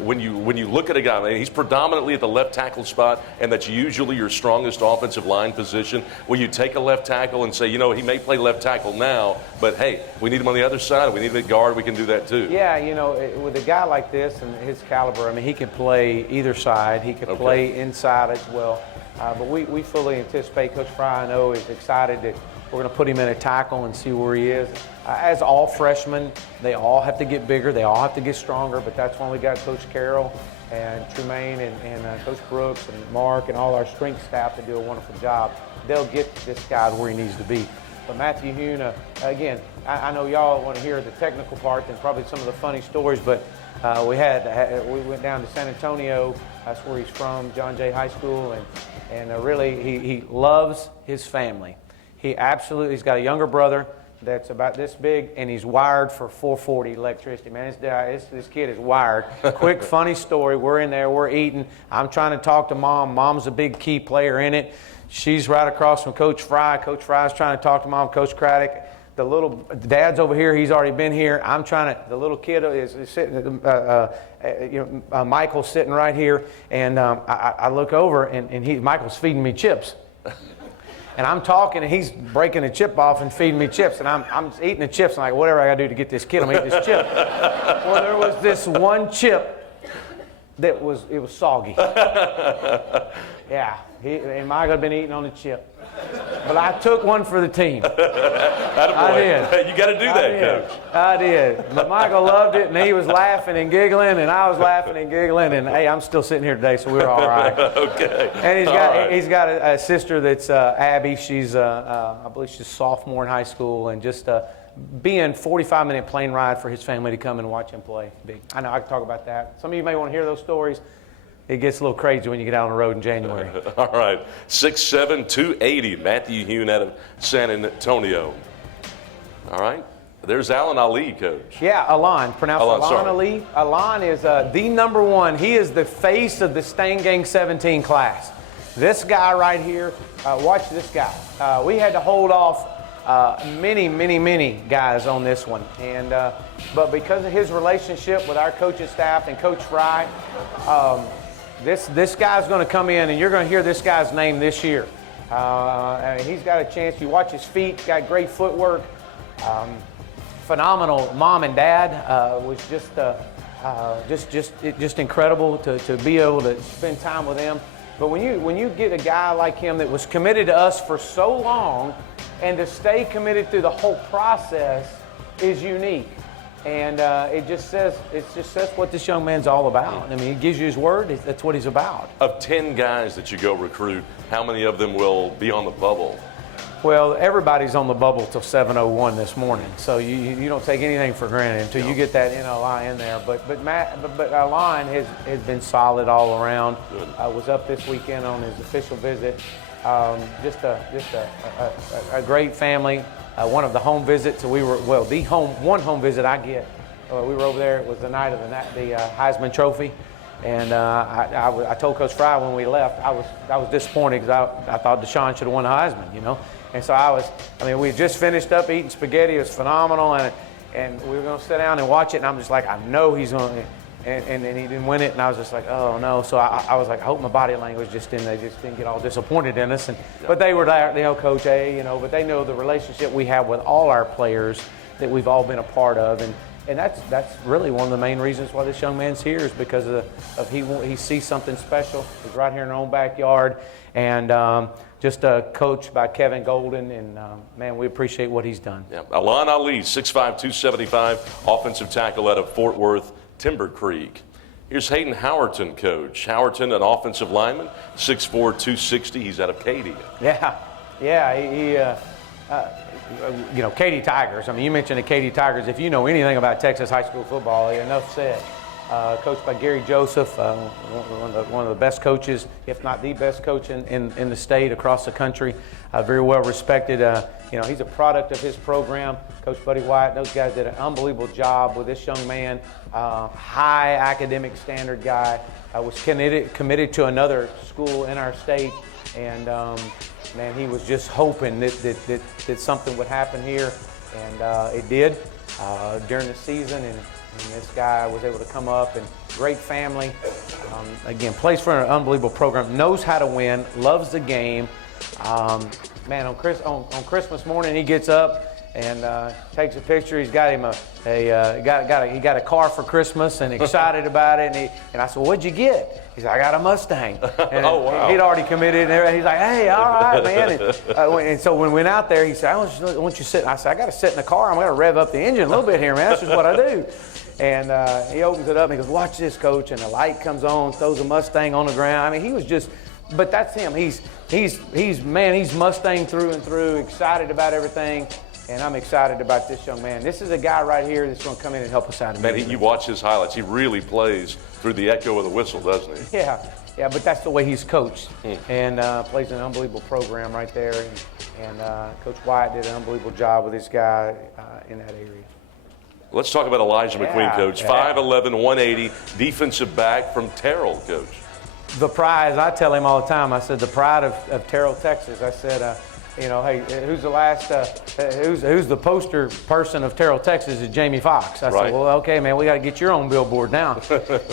When you look at a guy, he's predominantly at the left tackle spot, and that's usually your strongest offensive line position. Will you take a left tackle and say, he may play left tackle now, but hey, we need him on the other side. We need him at guard. We can do that too. Yeah, with a guy like this and his caliber, he can play either side. He can play inside as well. But we fully anticipate, Coach Fry, I know, is excited that we're going to put him in a tackle and see where he is. As all freshmen, they all have to get bigger. They all have to get stronger, but that's when we got Coach Carroll and Tremaine and Coach Brooks and Mark and all our strength staff to do a wonderful job. They'll get this guy where he needs to be. But Matthew Hune, again, I know y'all want to hear the technical part and probably some of the funny stories, but we went down to San Antonio. That's where he's from, John Jay High School, and really he loves his family. He's got a younger brother that's about this big, and he's wired for 440 electricity. Man, this kid is wired. Quick, funny story. We're in there, we're eating. I'm trying to talk to Mom. Mom's a big key player in it. She's right across from Coach Fry. Coach Fry's trying to talk to Mom, Coach Craddock. The dad's over here. He's already been here. The little kid is sitting, Michael's sitting right here, and I look over, and Michael's feeding me chips. And I'm talking, and he's breaking a chip off and feeding me chips. And I'm eating the chips, and I'm like, whatever I got to do to get this kid, I'm eating this chip. Well, there was this one chip that was soggy. Yeah, and Michael had been eating on the chip. but I took one for the team. I did. You got to do that, Coach. I did. But Michael loved it, and he was laughing and giggling, and I was laughing and giggling, and hey, I'm still sitting here today, so we're all right. Okay. And he's got a sister that's Abby. She's I believe she's a sophomore in high school, and just being 45-minute plane ride for his family to come and watch him play. Big. I know I can talk about that. Some of you may want to hear those stories. It gets a little crazy when you get out on the road in January. All right. 6'7", 280, Matthew Hune out of San Antonio. All right. There's Alan Ali, Coach. Yeah, Alon. Pronounced Alon, Alon sorry. Ali. Alon is the number one. He is the face of the Stain Gang 17 class. This guy right here, watch this guy. We had to hold off many guys on this one. And but because of his relationship with our coaching staff and Coach Fry, this guy's going to come in, and you're going to hear this guy's name this year. He's got a chance. You watch his feet, got great footwork. Phenomenal mom and dad. Was just incredible to be able to spend time with them. But when you get a guy like him that was committed to us for so long, and to stay committed through the whole process is unique. And it just says what this young man's all about. I mean, he gives you his word. That's what he's about. Of 10 guys that you go recruit, how many of them will be on the bubble? Well, everybody's on the bubble till 7:01 this morning, so you don't take anything for granted until you get that NLI in there. But Alon has been solid all around. Was up this weekend on his official visit. Just a great family. One of the home visits, we were one home visit I get. We were over there. It was the night of the Heisman Trophy, and I told Coach Fry when we left, I was disappointed because I thought Deshaun should have won the Heisman, you know. And so we just finished up eating spaghetti. It was phenomenal, and we were going to sit down and watch it. And I'm just like, I know he's going to. And he didn't win it, and I was just like, oh no. So I was like, I hope my body language they just didn't get all disappointed in us. But they were there, you know, Coach A, you know, but they know the relationship we have with all our players that we've all been a part of, and that's really one of the main reasons why this young man's here is because of he sees something special. He's right here in our own backyard, and just coached by Kevin Golden, and man, we appreciate what he's done. Yeah. Alon Ali, 6'5", 275, offensive tackle out of Fort Worth, Timber Creek. Here's Hayden Howerton, Coach. Howerton, an offensive lineman, 6'4", 260. He's out of Katy. Yeah. You know, Katy Tigers. I mean, you mentioned the Katy Tigers. If you know anything about Texas high school football, enough said. Coached by Gary Joseph, one of the best coaches, if not the best coach in the state, across the country. Very well respected. You know, he's a product of his program. Coach Buddy White, those guys did an unbelievable job with this young man. High academic standard guy. Was committed to another school in our state, and man, he was just hoping that something would happen here, and it did during the season. And this guy was able to come up, and great family. Again, plays for an unbelievable program, knows how to win, loves the game. Man, on Christmas morning, he gets up and takes a picture. He's got him he got a car for Christmas and excited about it. And I said, well, what'd you get? He said, I got a Mustang. And oh, wow. He'd already committed and everything. He's like, hey, all right, man. And so when we went out there, he said, I want you to sit. I said, I got to sit in the car. I'm going to rev up the engine a little bit here, man. That's just what I do. And he opens it up and he goes, watch this, Coach. And the light comes on, throws a Mustang on the ground. I mean, he was just, but that's him. He's Mustang through and through, excited about everything. And I'm excited about this young man. This is a guy right here that's going to come in and help us out. Man, you watch his highlights. He really plays through the echo of the whistle, doesn't he? Yeah, but that's the way he's coached. And plays an unbelievable program right there. And Coach Wyatt did an unbelievable job with this guy in that area. Let's talk about Elijah McQueen, Coach. 5'11", 180, defensive back from Terrell, Coach. The pride, I tell him all the time, I said, the pride of Terrell, Texas. I said, hey, who's the last, who's the poster person of Terrell, Texas is Jamie Foxx. I said, well, okay, man, we got to get your own billboard now.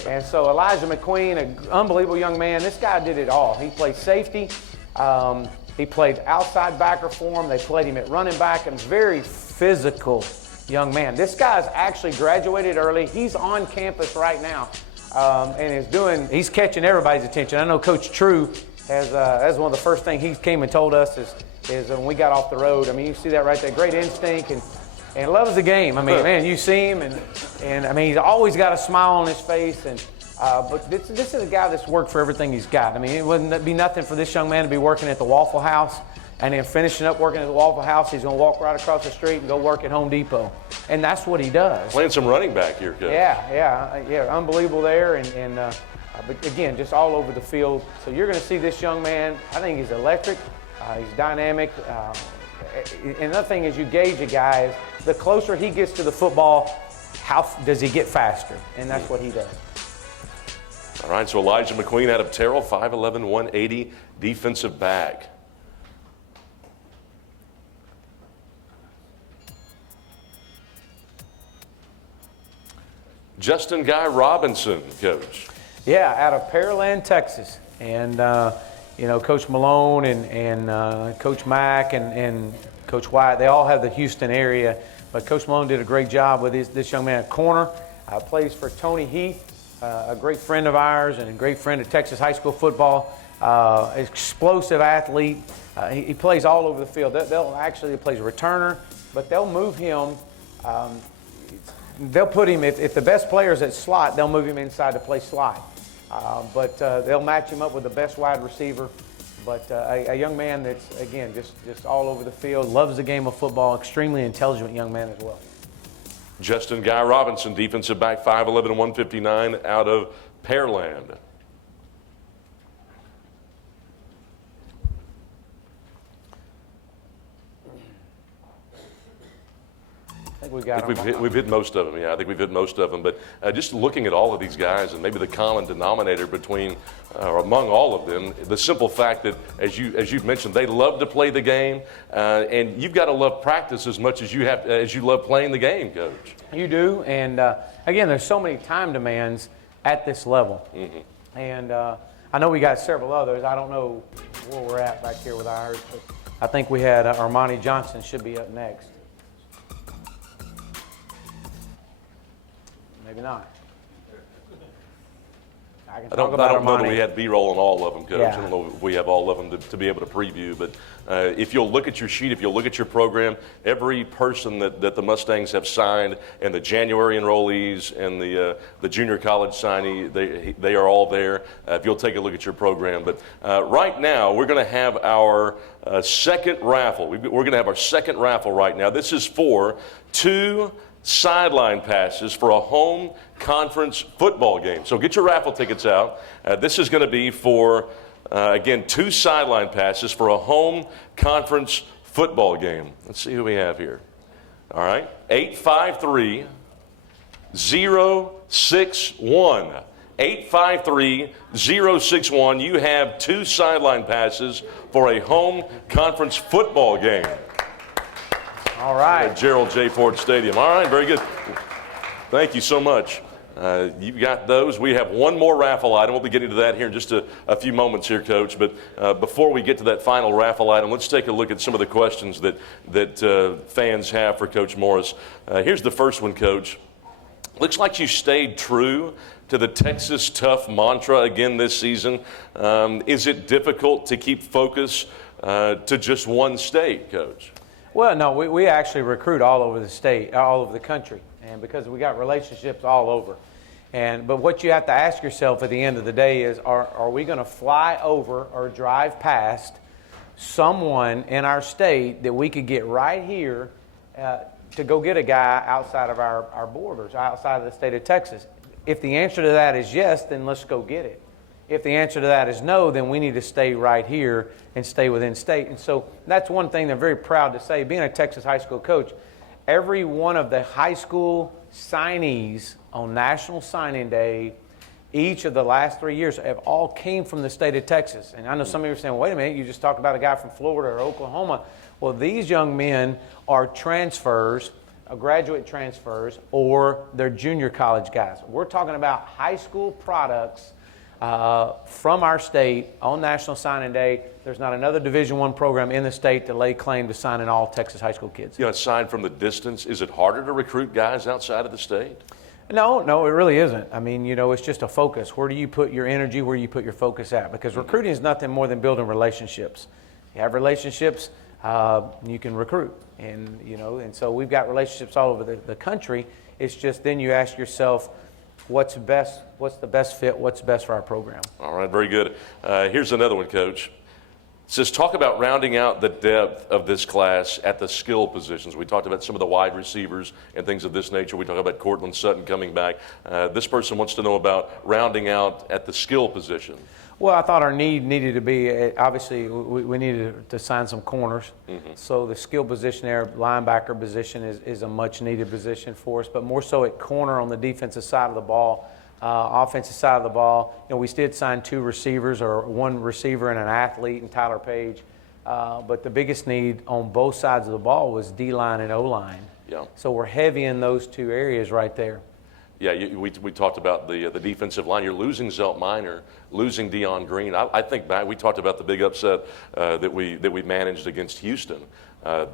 And so Elijah McQueen, an unbelievable young man. This guy did it all. He played safety. He played outside backer for him. They played him at running back, and very physical young man. This guy's actually graduated early. He's on campus right now, and he's catching everybody's attention. I know Coach True has, that's one of the first things he came and told us is, is when we got off the road. I mean, you see that right there, great instinct and loves the game. I mean, man, you see him, and I mean, he's always got a smile on his face. And but this is a guy that's worked for everything he's got. I mean, it wouldn't be nothing for this young man to be working at the Waffle House, and then finishing up working at the Waffle House, he's going to walk right across the street and go work at Home Depot. And that's what he does. Playing some running back here, Coach. Yeah, unbelievable there. But again, just all over the field. So you're going to see this young man. I think he's electric. He's dynamic. And another thing is you gauge a guy is the closer he gets to the football, how does he get faster? And that's what he does. All right, so Elijah McQueen out of Terrell, 5'11", 180, defensive back. Justin Guy Robinson, Coach. Yeah, out of Pearland, Texas. And, Coach Malone and Coach Mack and Coach White, they all have the Houston area. But Coach Malone did a great job with this young man at corner. Plays for Tony Heath, a great friend of ours and a great friend of Texas high school football. Explosive athlete. He plays all over the field. He plays returner, but they'll move him. They'll put him, if the best player is at slot, they'll move him inside to play slot. But they'll match him up with the best wide receiver. But a young man that's, again, just all over the field, loves the game of football, extremely intelligent young man as well. Justin Guy Robinson, defensive back, 5'11", 159, out of Pearland. We've hit most of them. Yeah, I think we've hit most of them. But just looking at all of these guys, and maybe the common denominator between or among all of them, the simple fact that, as you've mentioned, they love to play the game, and you've got to love practice as much as you love playing the game, Coach. You do, and again, there's so many time demands at this level, and I know we got several others. I don't know where we're at back here with ours, but I think we had Armani Johnson should be up next. Maybe not. I don't know that we had B-roll on all of them, Coach. Yeah. I don't know if we have all of them to be able to preview. But if you'll look at your sheet, if you'll look at your program, every person that the Mustangs have signed, and the January enrollees and the junior college signee, they are all there. If you'll take a look at your program. But right now, we're going to have our second raffle. We're going to have our second raffle right now. This is for 2 sideline passes for a home conference football game. So get your raffle tickets out. This is going to be for, again, 2 sideline passes for a home conference football game. Let's see who we have here. All right, 853-061. 853-061. You have 2 sideline passes for a home conference football game. All right. At Gerald J. Ford Stadium. All right, very good. Thank you so much. You've got those. We have one more raffle item. We'll be getting to that here in just a few moments here, Coach. But before we get to that final raffle item, let's take a look at some of the questions that fans have for Coach Morris. Here's the first one, Coach. Looks like you stayed true to the Texas Tough mantra again this season. Is it difficult to keep focus to just one state, Coach? Well, no, we actually recruit all over the state, all over the country, and because we got relationships all over. But what you have to ask yourself at the end of the day is, are we going to fly over or drive past someone in our state that we could get right here to go get a guy outside of our borders, outside of the state of Texas? If the answer to that is yes, then let's go get it. If the answer to that is no, then we need to stay right here and stay within state. And so that's one thing I'm very proud to say. Being a Texas high school coach, every one of the high school signees on National Signing Day, each of the last 3 years, have all came from the state of Texas. And I know some of you are saying, wait a minute, you just talked about a guy from Florida or Oklahoma. Well, these young men are transfers, graduate transfers, or they're junior college guys. We're talking about high school products from our state on National Signing Day. There's not another Division I program in the state to lay claim to signing all Texas high school kids. Aside from the distance, is it harder to recruit guys outside of the state? No, it really isn't. I mean, it's just a focus. Where do you put your energy? Where do you put your focus at? Because recruiting is nothing more than building relationships. You have relationships, you can recruit. And, and so we've got relationships all over the country. It's just then you ask yourself, what's the best fit, what's best for our program? All right, very good. Here's another one, Coach. It says, talk about rounding out the depth of this class at the skill positions. We talked about some of the wide receivers and things of this nature. We talked about Cortland Sutton coming back. This person wants to know about rounding out at the skill position. Well, I thought our needed to be, obviously, we needed to sign some corners. So the skill position there, linebacker position, is a much-needed position for us, but more so at corner on the defensive side of the ball. Offensive side of the ball, we did sign 2 receivers, or 1 receiver and an athlete in Tyler Page. But the biggest need on both sides of the ball was D-line and O-line. Yeah. So we're heavy in those 2 areas right there. Yeah, we talked about the defensive line. You're losing Zelt Minor, losing Deion Green. I think back, we talked about the big upset that we managed against Houston.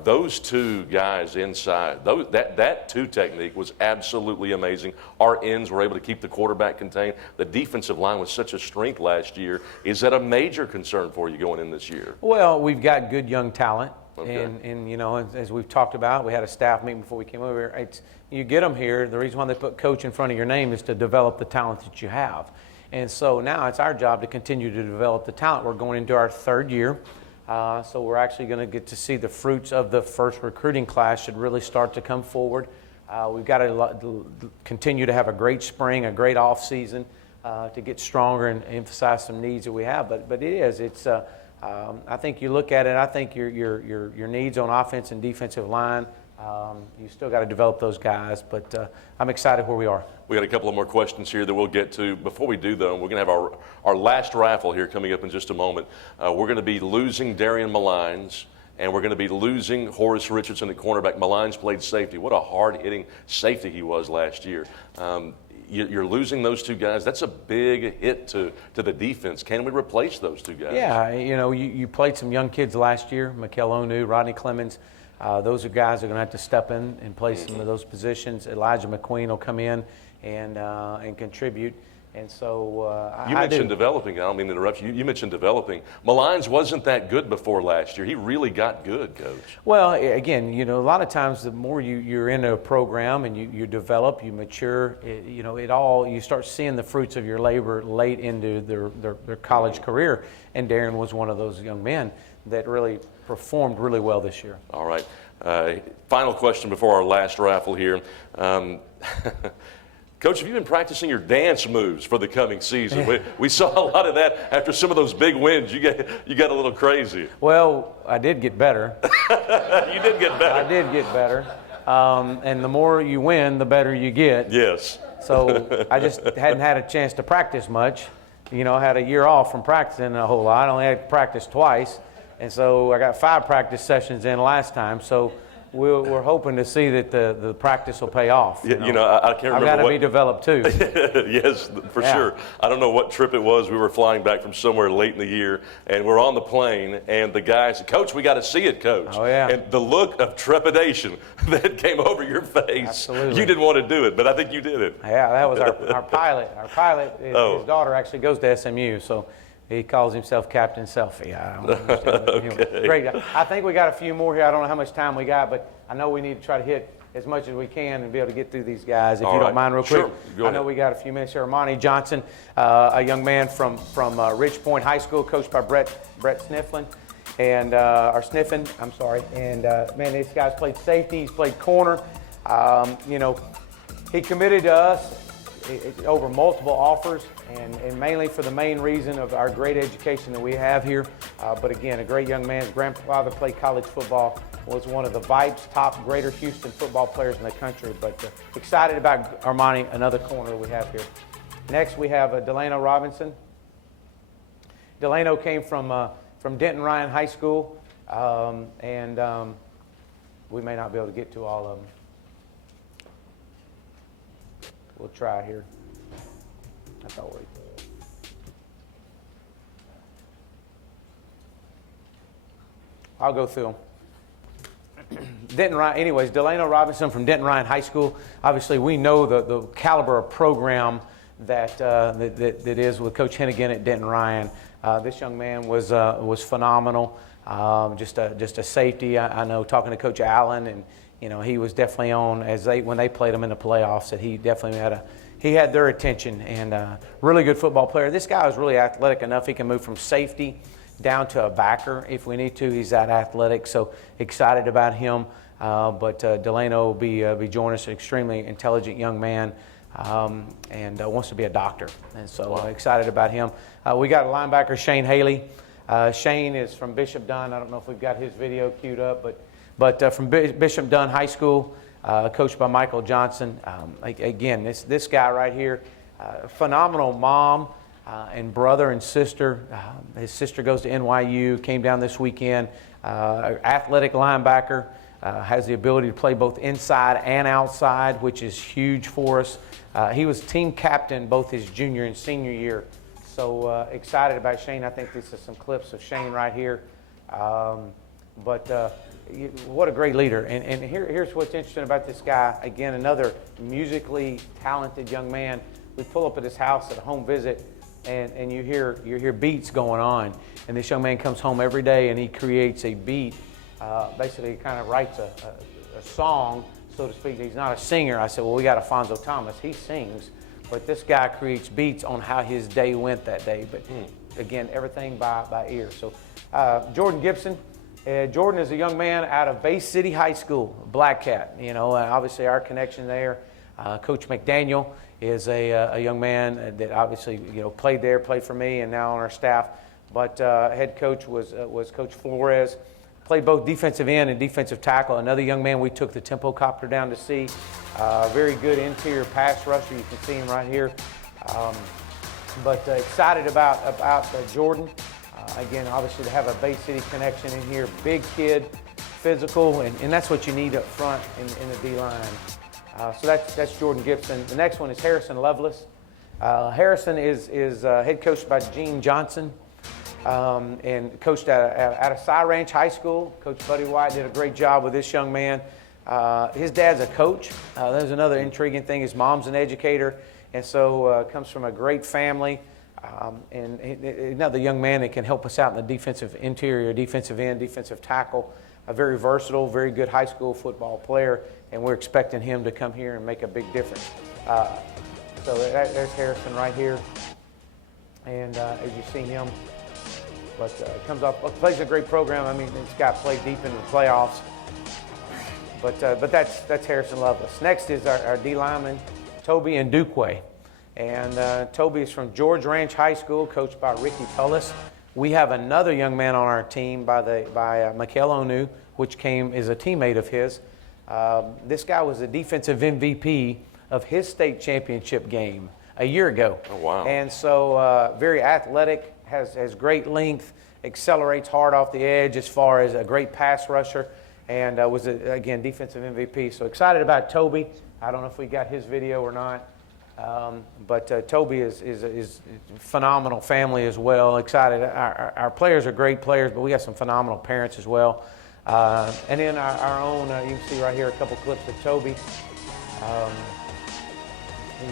Those 2 guys inside, that 2 technique was absolutely amazing. Our ends were able to keep the quarterback contained. The defensive line was such a strength last year. Is that a major concern for you going in this year? Well, we've got good young talent. Okay. And as we've talked about, we had a staff meeting before we came over here. You get them here, the reason why they put coach in front of your name is to develop the talent that you have. And so now it's our job to continue to develop the talent. We're going into our 3rd year. So we're actually going to get to see the fruits of the first recruiting class should really start to come forward. We've got to continue to have a great spring, a great off season to get stronger and emphasize some needs that we have. But it's I think you look at it, I think your needs on offense and defensive line, you still got to develop those guys, but I'm excited where we are. We got a couple of more questions here that we'll get to. Before we do, though, we're going to have our last raffle here coming up in just a moment. We're going to be losing Darian Malines, and we're going to be losing Horace Richardson at cornerback. Malines played safety. What a hard-hitting safety he was last year. You're losing those 2 guys. That's a big hit to the defense. Can we replace those 2 guys? Yeah, you played some young kids last year, Mikael Onu, Rodney Clemens. Those are guys that are going to have to step in and play some of those positions. Elijah McQueen will come in and contribute. And so you mentioned developing. I don't mean to interrupt you. You mentioned developing. Malines wasn't that good before last year. He really got good, Coach. Well, again, a lot of times the more you're in a program and you develop, you mature, you start seeing the fruits of your labor late into their college career. And Darren was one of those young men that really performed really well this year. All right. Final question before our last raffle here. Coach, have you been practicing your dance moves for the coming season? We saw a lot of that after some of those big wins. You got a little crazy. Well, I did get better. You did get better. I did get better. And the more you win, the better you get. Yes. So I just hadn't had a chance to practice much. I had a year off from practicing a whole lot. I only had to practice twice. And so I got 5 practice sessions in last time. So we're hoping to see that the practice will pay off. I can't remember. I've got to be developed too. Yes, for sure. I don't know what trip it was. We were flying back from somewhere late in the year, and we're on the plane, and the guy said, "Coach, we got to see it, Coach." Oh, yeah. And the look of trepidation that came over your face. Absolutely. You didn't want to do it, but I think you did it. Yeah, that was our pilot. Our pilot, his daughter actually goes to SMU, so he calls himself Captain Selfie. I don't understand. Okay. Great. I think we got a few more here. I don't know how much time we got, but I know we need to try to hit as much as we can and be able to get through these guys. If you don't mind real quick. Sure. Go ahead. I know we got a few minutes here. Armani Johnson, a young man from Ridge Point High School, coached by Brett Snifflin. And And man, these guys played safety. He's played corner. He committed to us over multiple offers, and mainly for the main reason of our great education that we have here. But again, a great young man. His grandfather played college football, was one of the Vipes' top Greater Houston football players in the country. But excited about Armani, another corner we have here. Next, we have Delano Robinson. Delano came from Denton Ryan High School, and we may not be able to get to all of them. We'll try here. That's all we. I'll go through them. Denton Ryan. Anyways, Delano Robinson from Denton Ryan High School. Obviously, we know the caliber of program that is with Coach Hennigan at Denton Ryan. This young man was phenomenal. just a safety. I know talking to Coach Allen, and he was definitely on when they played him in the playoffs. That he definitely had their attention, and really good football player. This guy is really athletic enough. He can move from safety down to a backer if we need to. He's that athletic, so excited about him. But Delano will be joining us, an extremely intelligent young man, and wants to be a doctor. And so excited about him. We got a linebacker, Shane Haley. Shane is from Bishop Dunn. I don't know if we've got his video queued up, but from Bishop Dunn High School, coached by Michael Johnson. Again, this guy right here, phenomenal mom and brother and sister. His sister goes to NYU, came down this weekend. Athletic linebacker, has the ability to play both inside and outside, which is huge for us. He was team captain both his junior and senior year. So excited about Shane. I think this is some clips of Shane right here. But what a great leader. And here's what's interesting about this guy. Again, another musically talented young man. We pull up at his house at a home visit, and you hear beats going on. And this young man comes home every day, and he creates a beat. Basically, he kind of writes a song, so to speak. He's not a singer. I said, well, we got Alfonso Thomas. He sings. But this guy creates beats on how his day went that day. But again, everything by ear. So Jordan Gibson. Jordan is a young man out of Bay City High School, Black Cat. Obviously our connection there. Coach McDaniel is a young man that obviously played for me and now on our staff. But head coach was Coach Flores. Played both defensive end and defensive tackle. Another young man we took the tempo copter down to see. Very good interior pass rusher. You can see him right here. But excited about Jordan. Again, obviously to have a Bay City connection in here. Big kid, physical, and that's what you need up front in the D-line. So that's Jordan Gibson. The next one is Harrison Lovelace. Harrison is head coached by Gene Johnson. And coached out of Cy Ranch High School. Coach Buddy White did a great job with this young man. His dad's a coach. There's another intriguing thing. His mom's an educator, and so comes from a great family. And another young man that can help us out in the defensive interior, defensive end, defensive tackle. A very versatile, very good high school football player, and we're expecting him to come here and make a big difference. So there's Harrison right here, and as you see him. But comes off, plays a great program. I mean, this guy played deep into the playoffs. But that's Harrison Lovelace. Next is our D lineman, Toby and Duquay. And Toby is from George Ranch High School, coached by Ricky Tullis. We have another young man on our team by Mikael Onu, which is a teammate of his. This guy was the defensive MVP of his state championship game a year ago. Oh, wow. And so very athletic. Has great length, accelerates hard off the edge as far as a great pass rusher, and was, again, defensive MVP. So excited about Toby. I don't know if we got his video or not, but Toby is a phenomenal family as well. Excited. Our players are great players, but we got some phenomenal parents as well. And then our own, you can see right here a couple clips of Toby. You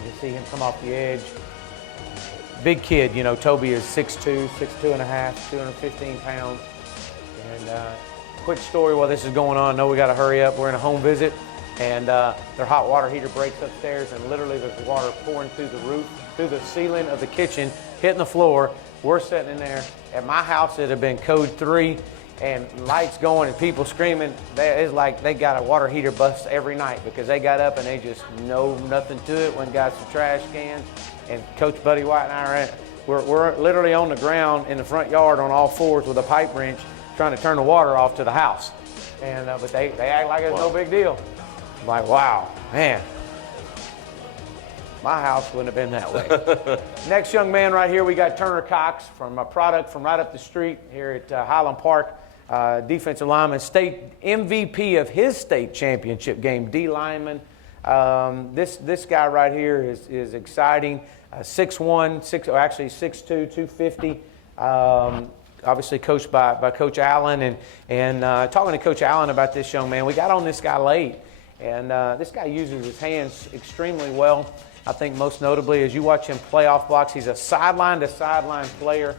can see him come off the edge. Big kid, Toby is 6'2", 6'2 and a half, 215 pounds. And quick story while this is going on. I know we got to hurry up. We're in a home visit, and their hot water heater breaks upstairs, and literally there's water pouring through the roof, through the ceiling of the kitchen, hitting the floor. We're sitting in there. At my house, it had been code 3, and lights going and people screaming. It's like they got a water heater bust every night because they got up and they just know nothing to it. Went and got some trash cans. And Coach Buddy White and I we're literally on the ground in the front yard on all fours with a pipe wrench trying to turn the water off to the house. And but they act like it's no big deal. I'm like, wow, man. My house wouldn't have been that way. Next young man right here, we got Turner Cox from a product from right up the street here at Highland Park. Defensive lineman, state MVP of his state championship game, D lineman. This guy right here is exciting. 6'1", 6'2", 250. Obviously coached by Coach Allen, and talking to Coach Allen about this young man, we got on this guy late, and this guy uses his hands extremely well. I think most notably, as you watch him play off blocks, he's a sideline to sideline player.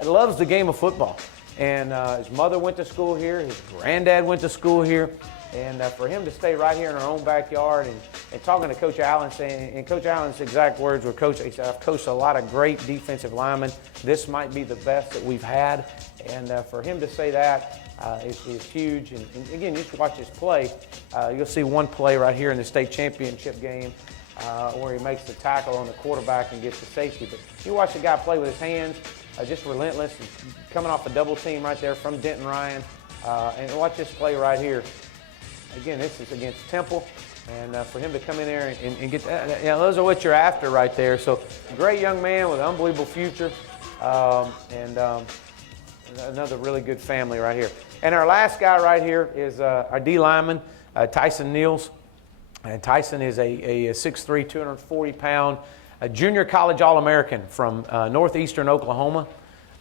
He loves the game of football. And his mother went to school here. His granddad went to school here. And for him to stay right here in our own backyard and talking to Coach Allen, saying, and Coach Allen's exact words were, Coach, he said, I've coached a lot of great defensive linemen. This might be the best that we've had. And for him to say that is huge. And again, just watch his play. You'll see one play right here in the state championship game where he makes the tackle on the quarterback and gets the safety. But you watch the guy play with his hands, just relentless, coming off a double team right there from Denton Ryan. And watch this play right here. Again, this is against Temple, and for him to come in there and get that, you know, those are what you're after right there. So, great young man with an unbelievable future, and another really good family right here. And our last guy right here is our D lineman, Tyson Niels. And Tyson is a 6'3", 240-pound junior college All-American from northeastern Oklahoma,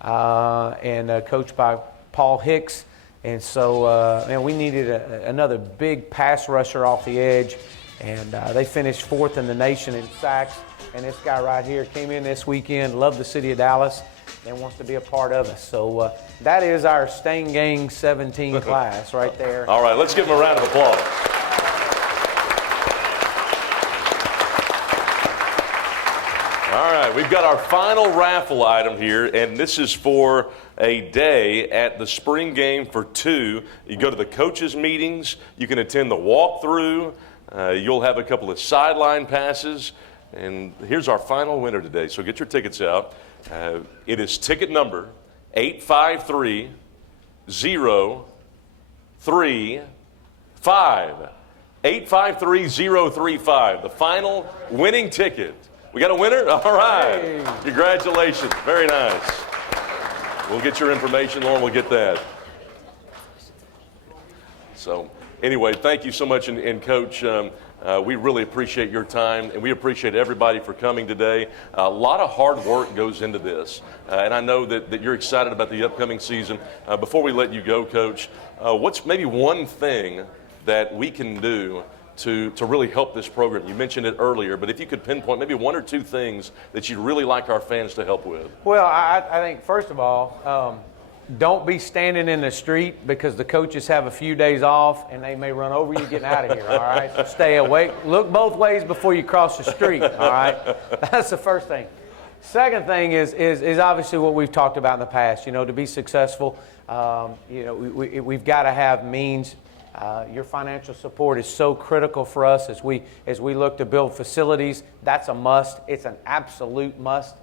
and coached by Paul Hicks. And so, man, we needed another big pass rusher off the edge, and they finished 4th in the nation in sacks. And this guy right here came in this weekend, loved the city of Dallas, and wants to be a part of us. So that is our Stain Gang 17 class right there. All right, let's give him a round of applause. All right, we've got our final raffle item here, and this is for a day at the spring game for 2. You go to the coaches' meetings, you can attend the walkthrough, you'll have a couple of sideline passes, and here's our final winner today. So get your tickets out. It is ticket number 853035. 853035, the final winning ticket. We got a winner? All right. Hey. Congratulations. Very nice. We'll get your information, Lauren. We'll get that. So, anyway, thank you so much. And Coach, we really appreciate your time, and we appreciate everybody for coming today. A lot of hard work goes into this, and I know that you're excited about the upcoming season. Before we let you go, Coach, what's maybe one thing that we can do to really help this program? You mentioned it earlier, but if you could pinpoint maybe 1 or 2 things that you'd really like our fans to help with. Well, I think, first of all, don't be standing in the street because the coaches have a few days off and they may run over you getting out of here, all right? So stay awake. Look both ways before you cross the street, all right? That's the first thing. Second thing is obviously what we've talked about in the past. You know, to be successful, you know, we've got to have means. Your financial support is so critical for us as we look to build facilities. That's a must. It's an absolute must.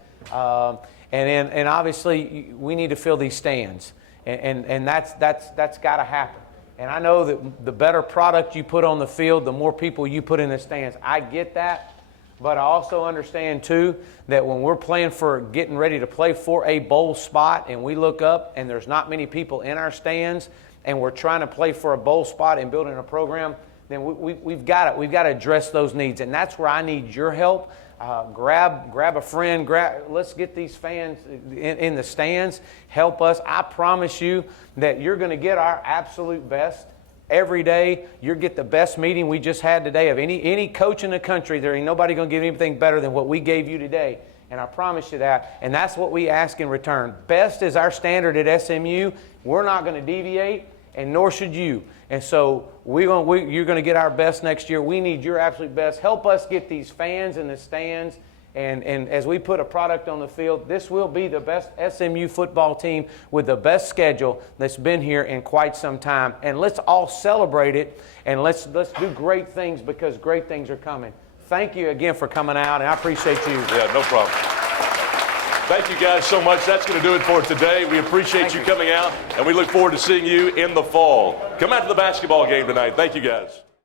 And obviously we need to fill these stands, and that's got to happen. And I know that the better product you put on the field, the more people you put in the stands. I get that, but I also understand too that when we're playing for getting ready to play for a bowl spot, and we look up and there's not many people in our stands, and we're trying to play for a bowl spot and building a program, then we've got to address those needs. And that's where I need your help. Grab a friend. Let's get these fans in the stands. Help us. I promise you that you're going to get our absolute best every day. You'll get the best meeting we just had today of any coach in the country. There ain't nobody going to give anything better than what we gave you today. And I promise you that. And that's what we ask in return. Best is our standard at SMU. We're not going to deviate, and nor should you. And so you're going to get our best next year. We need your absolute best. Help us get these fans in the stands. And as we put a product on the field, this will be the best SMU football team with the best schedule that's been here in quite some time. And let's all celebrate it, and let's do great things, because great things are coming. Thank you again for coming out, and I appreciate you. Yeah, no problem. Thank you guys so much. That's going to do it for today. We appreciate you coming out, and we look forward to seeing you in the fall. Come out to the basketball game tonight. Thank you guys.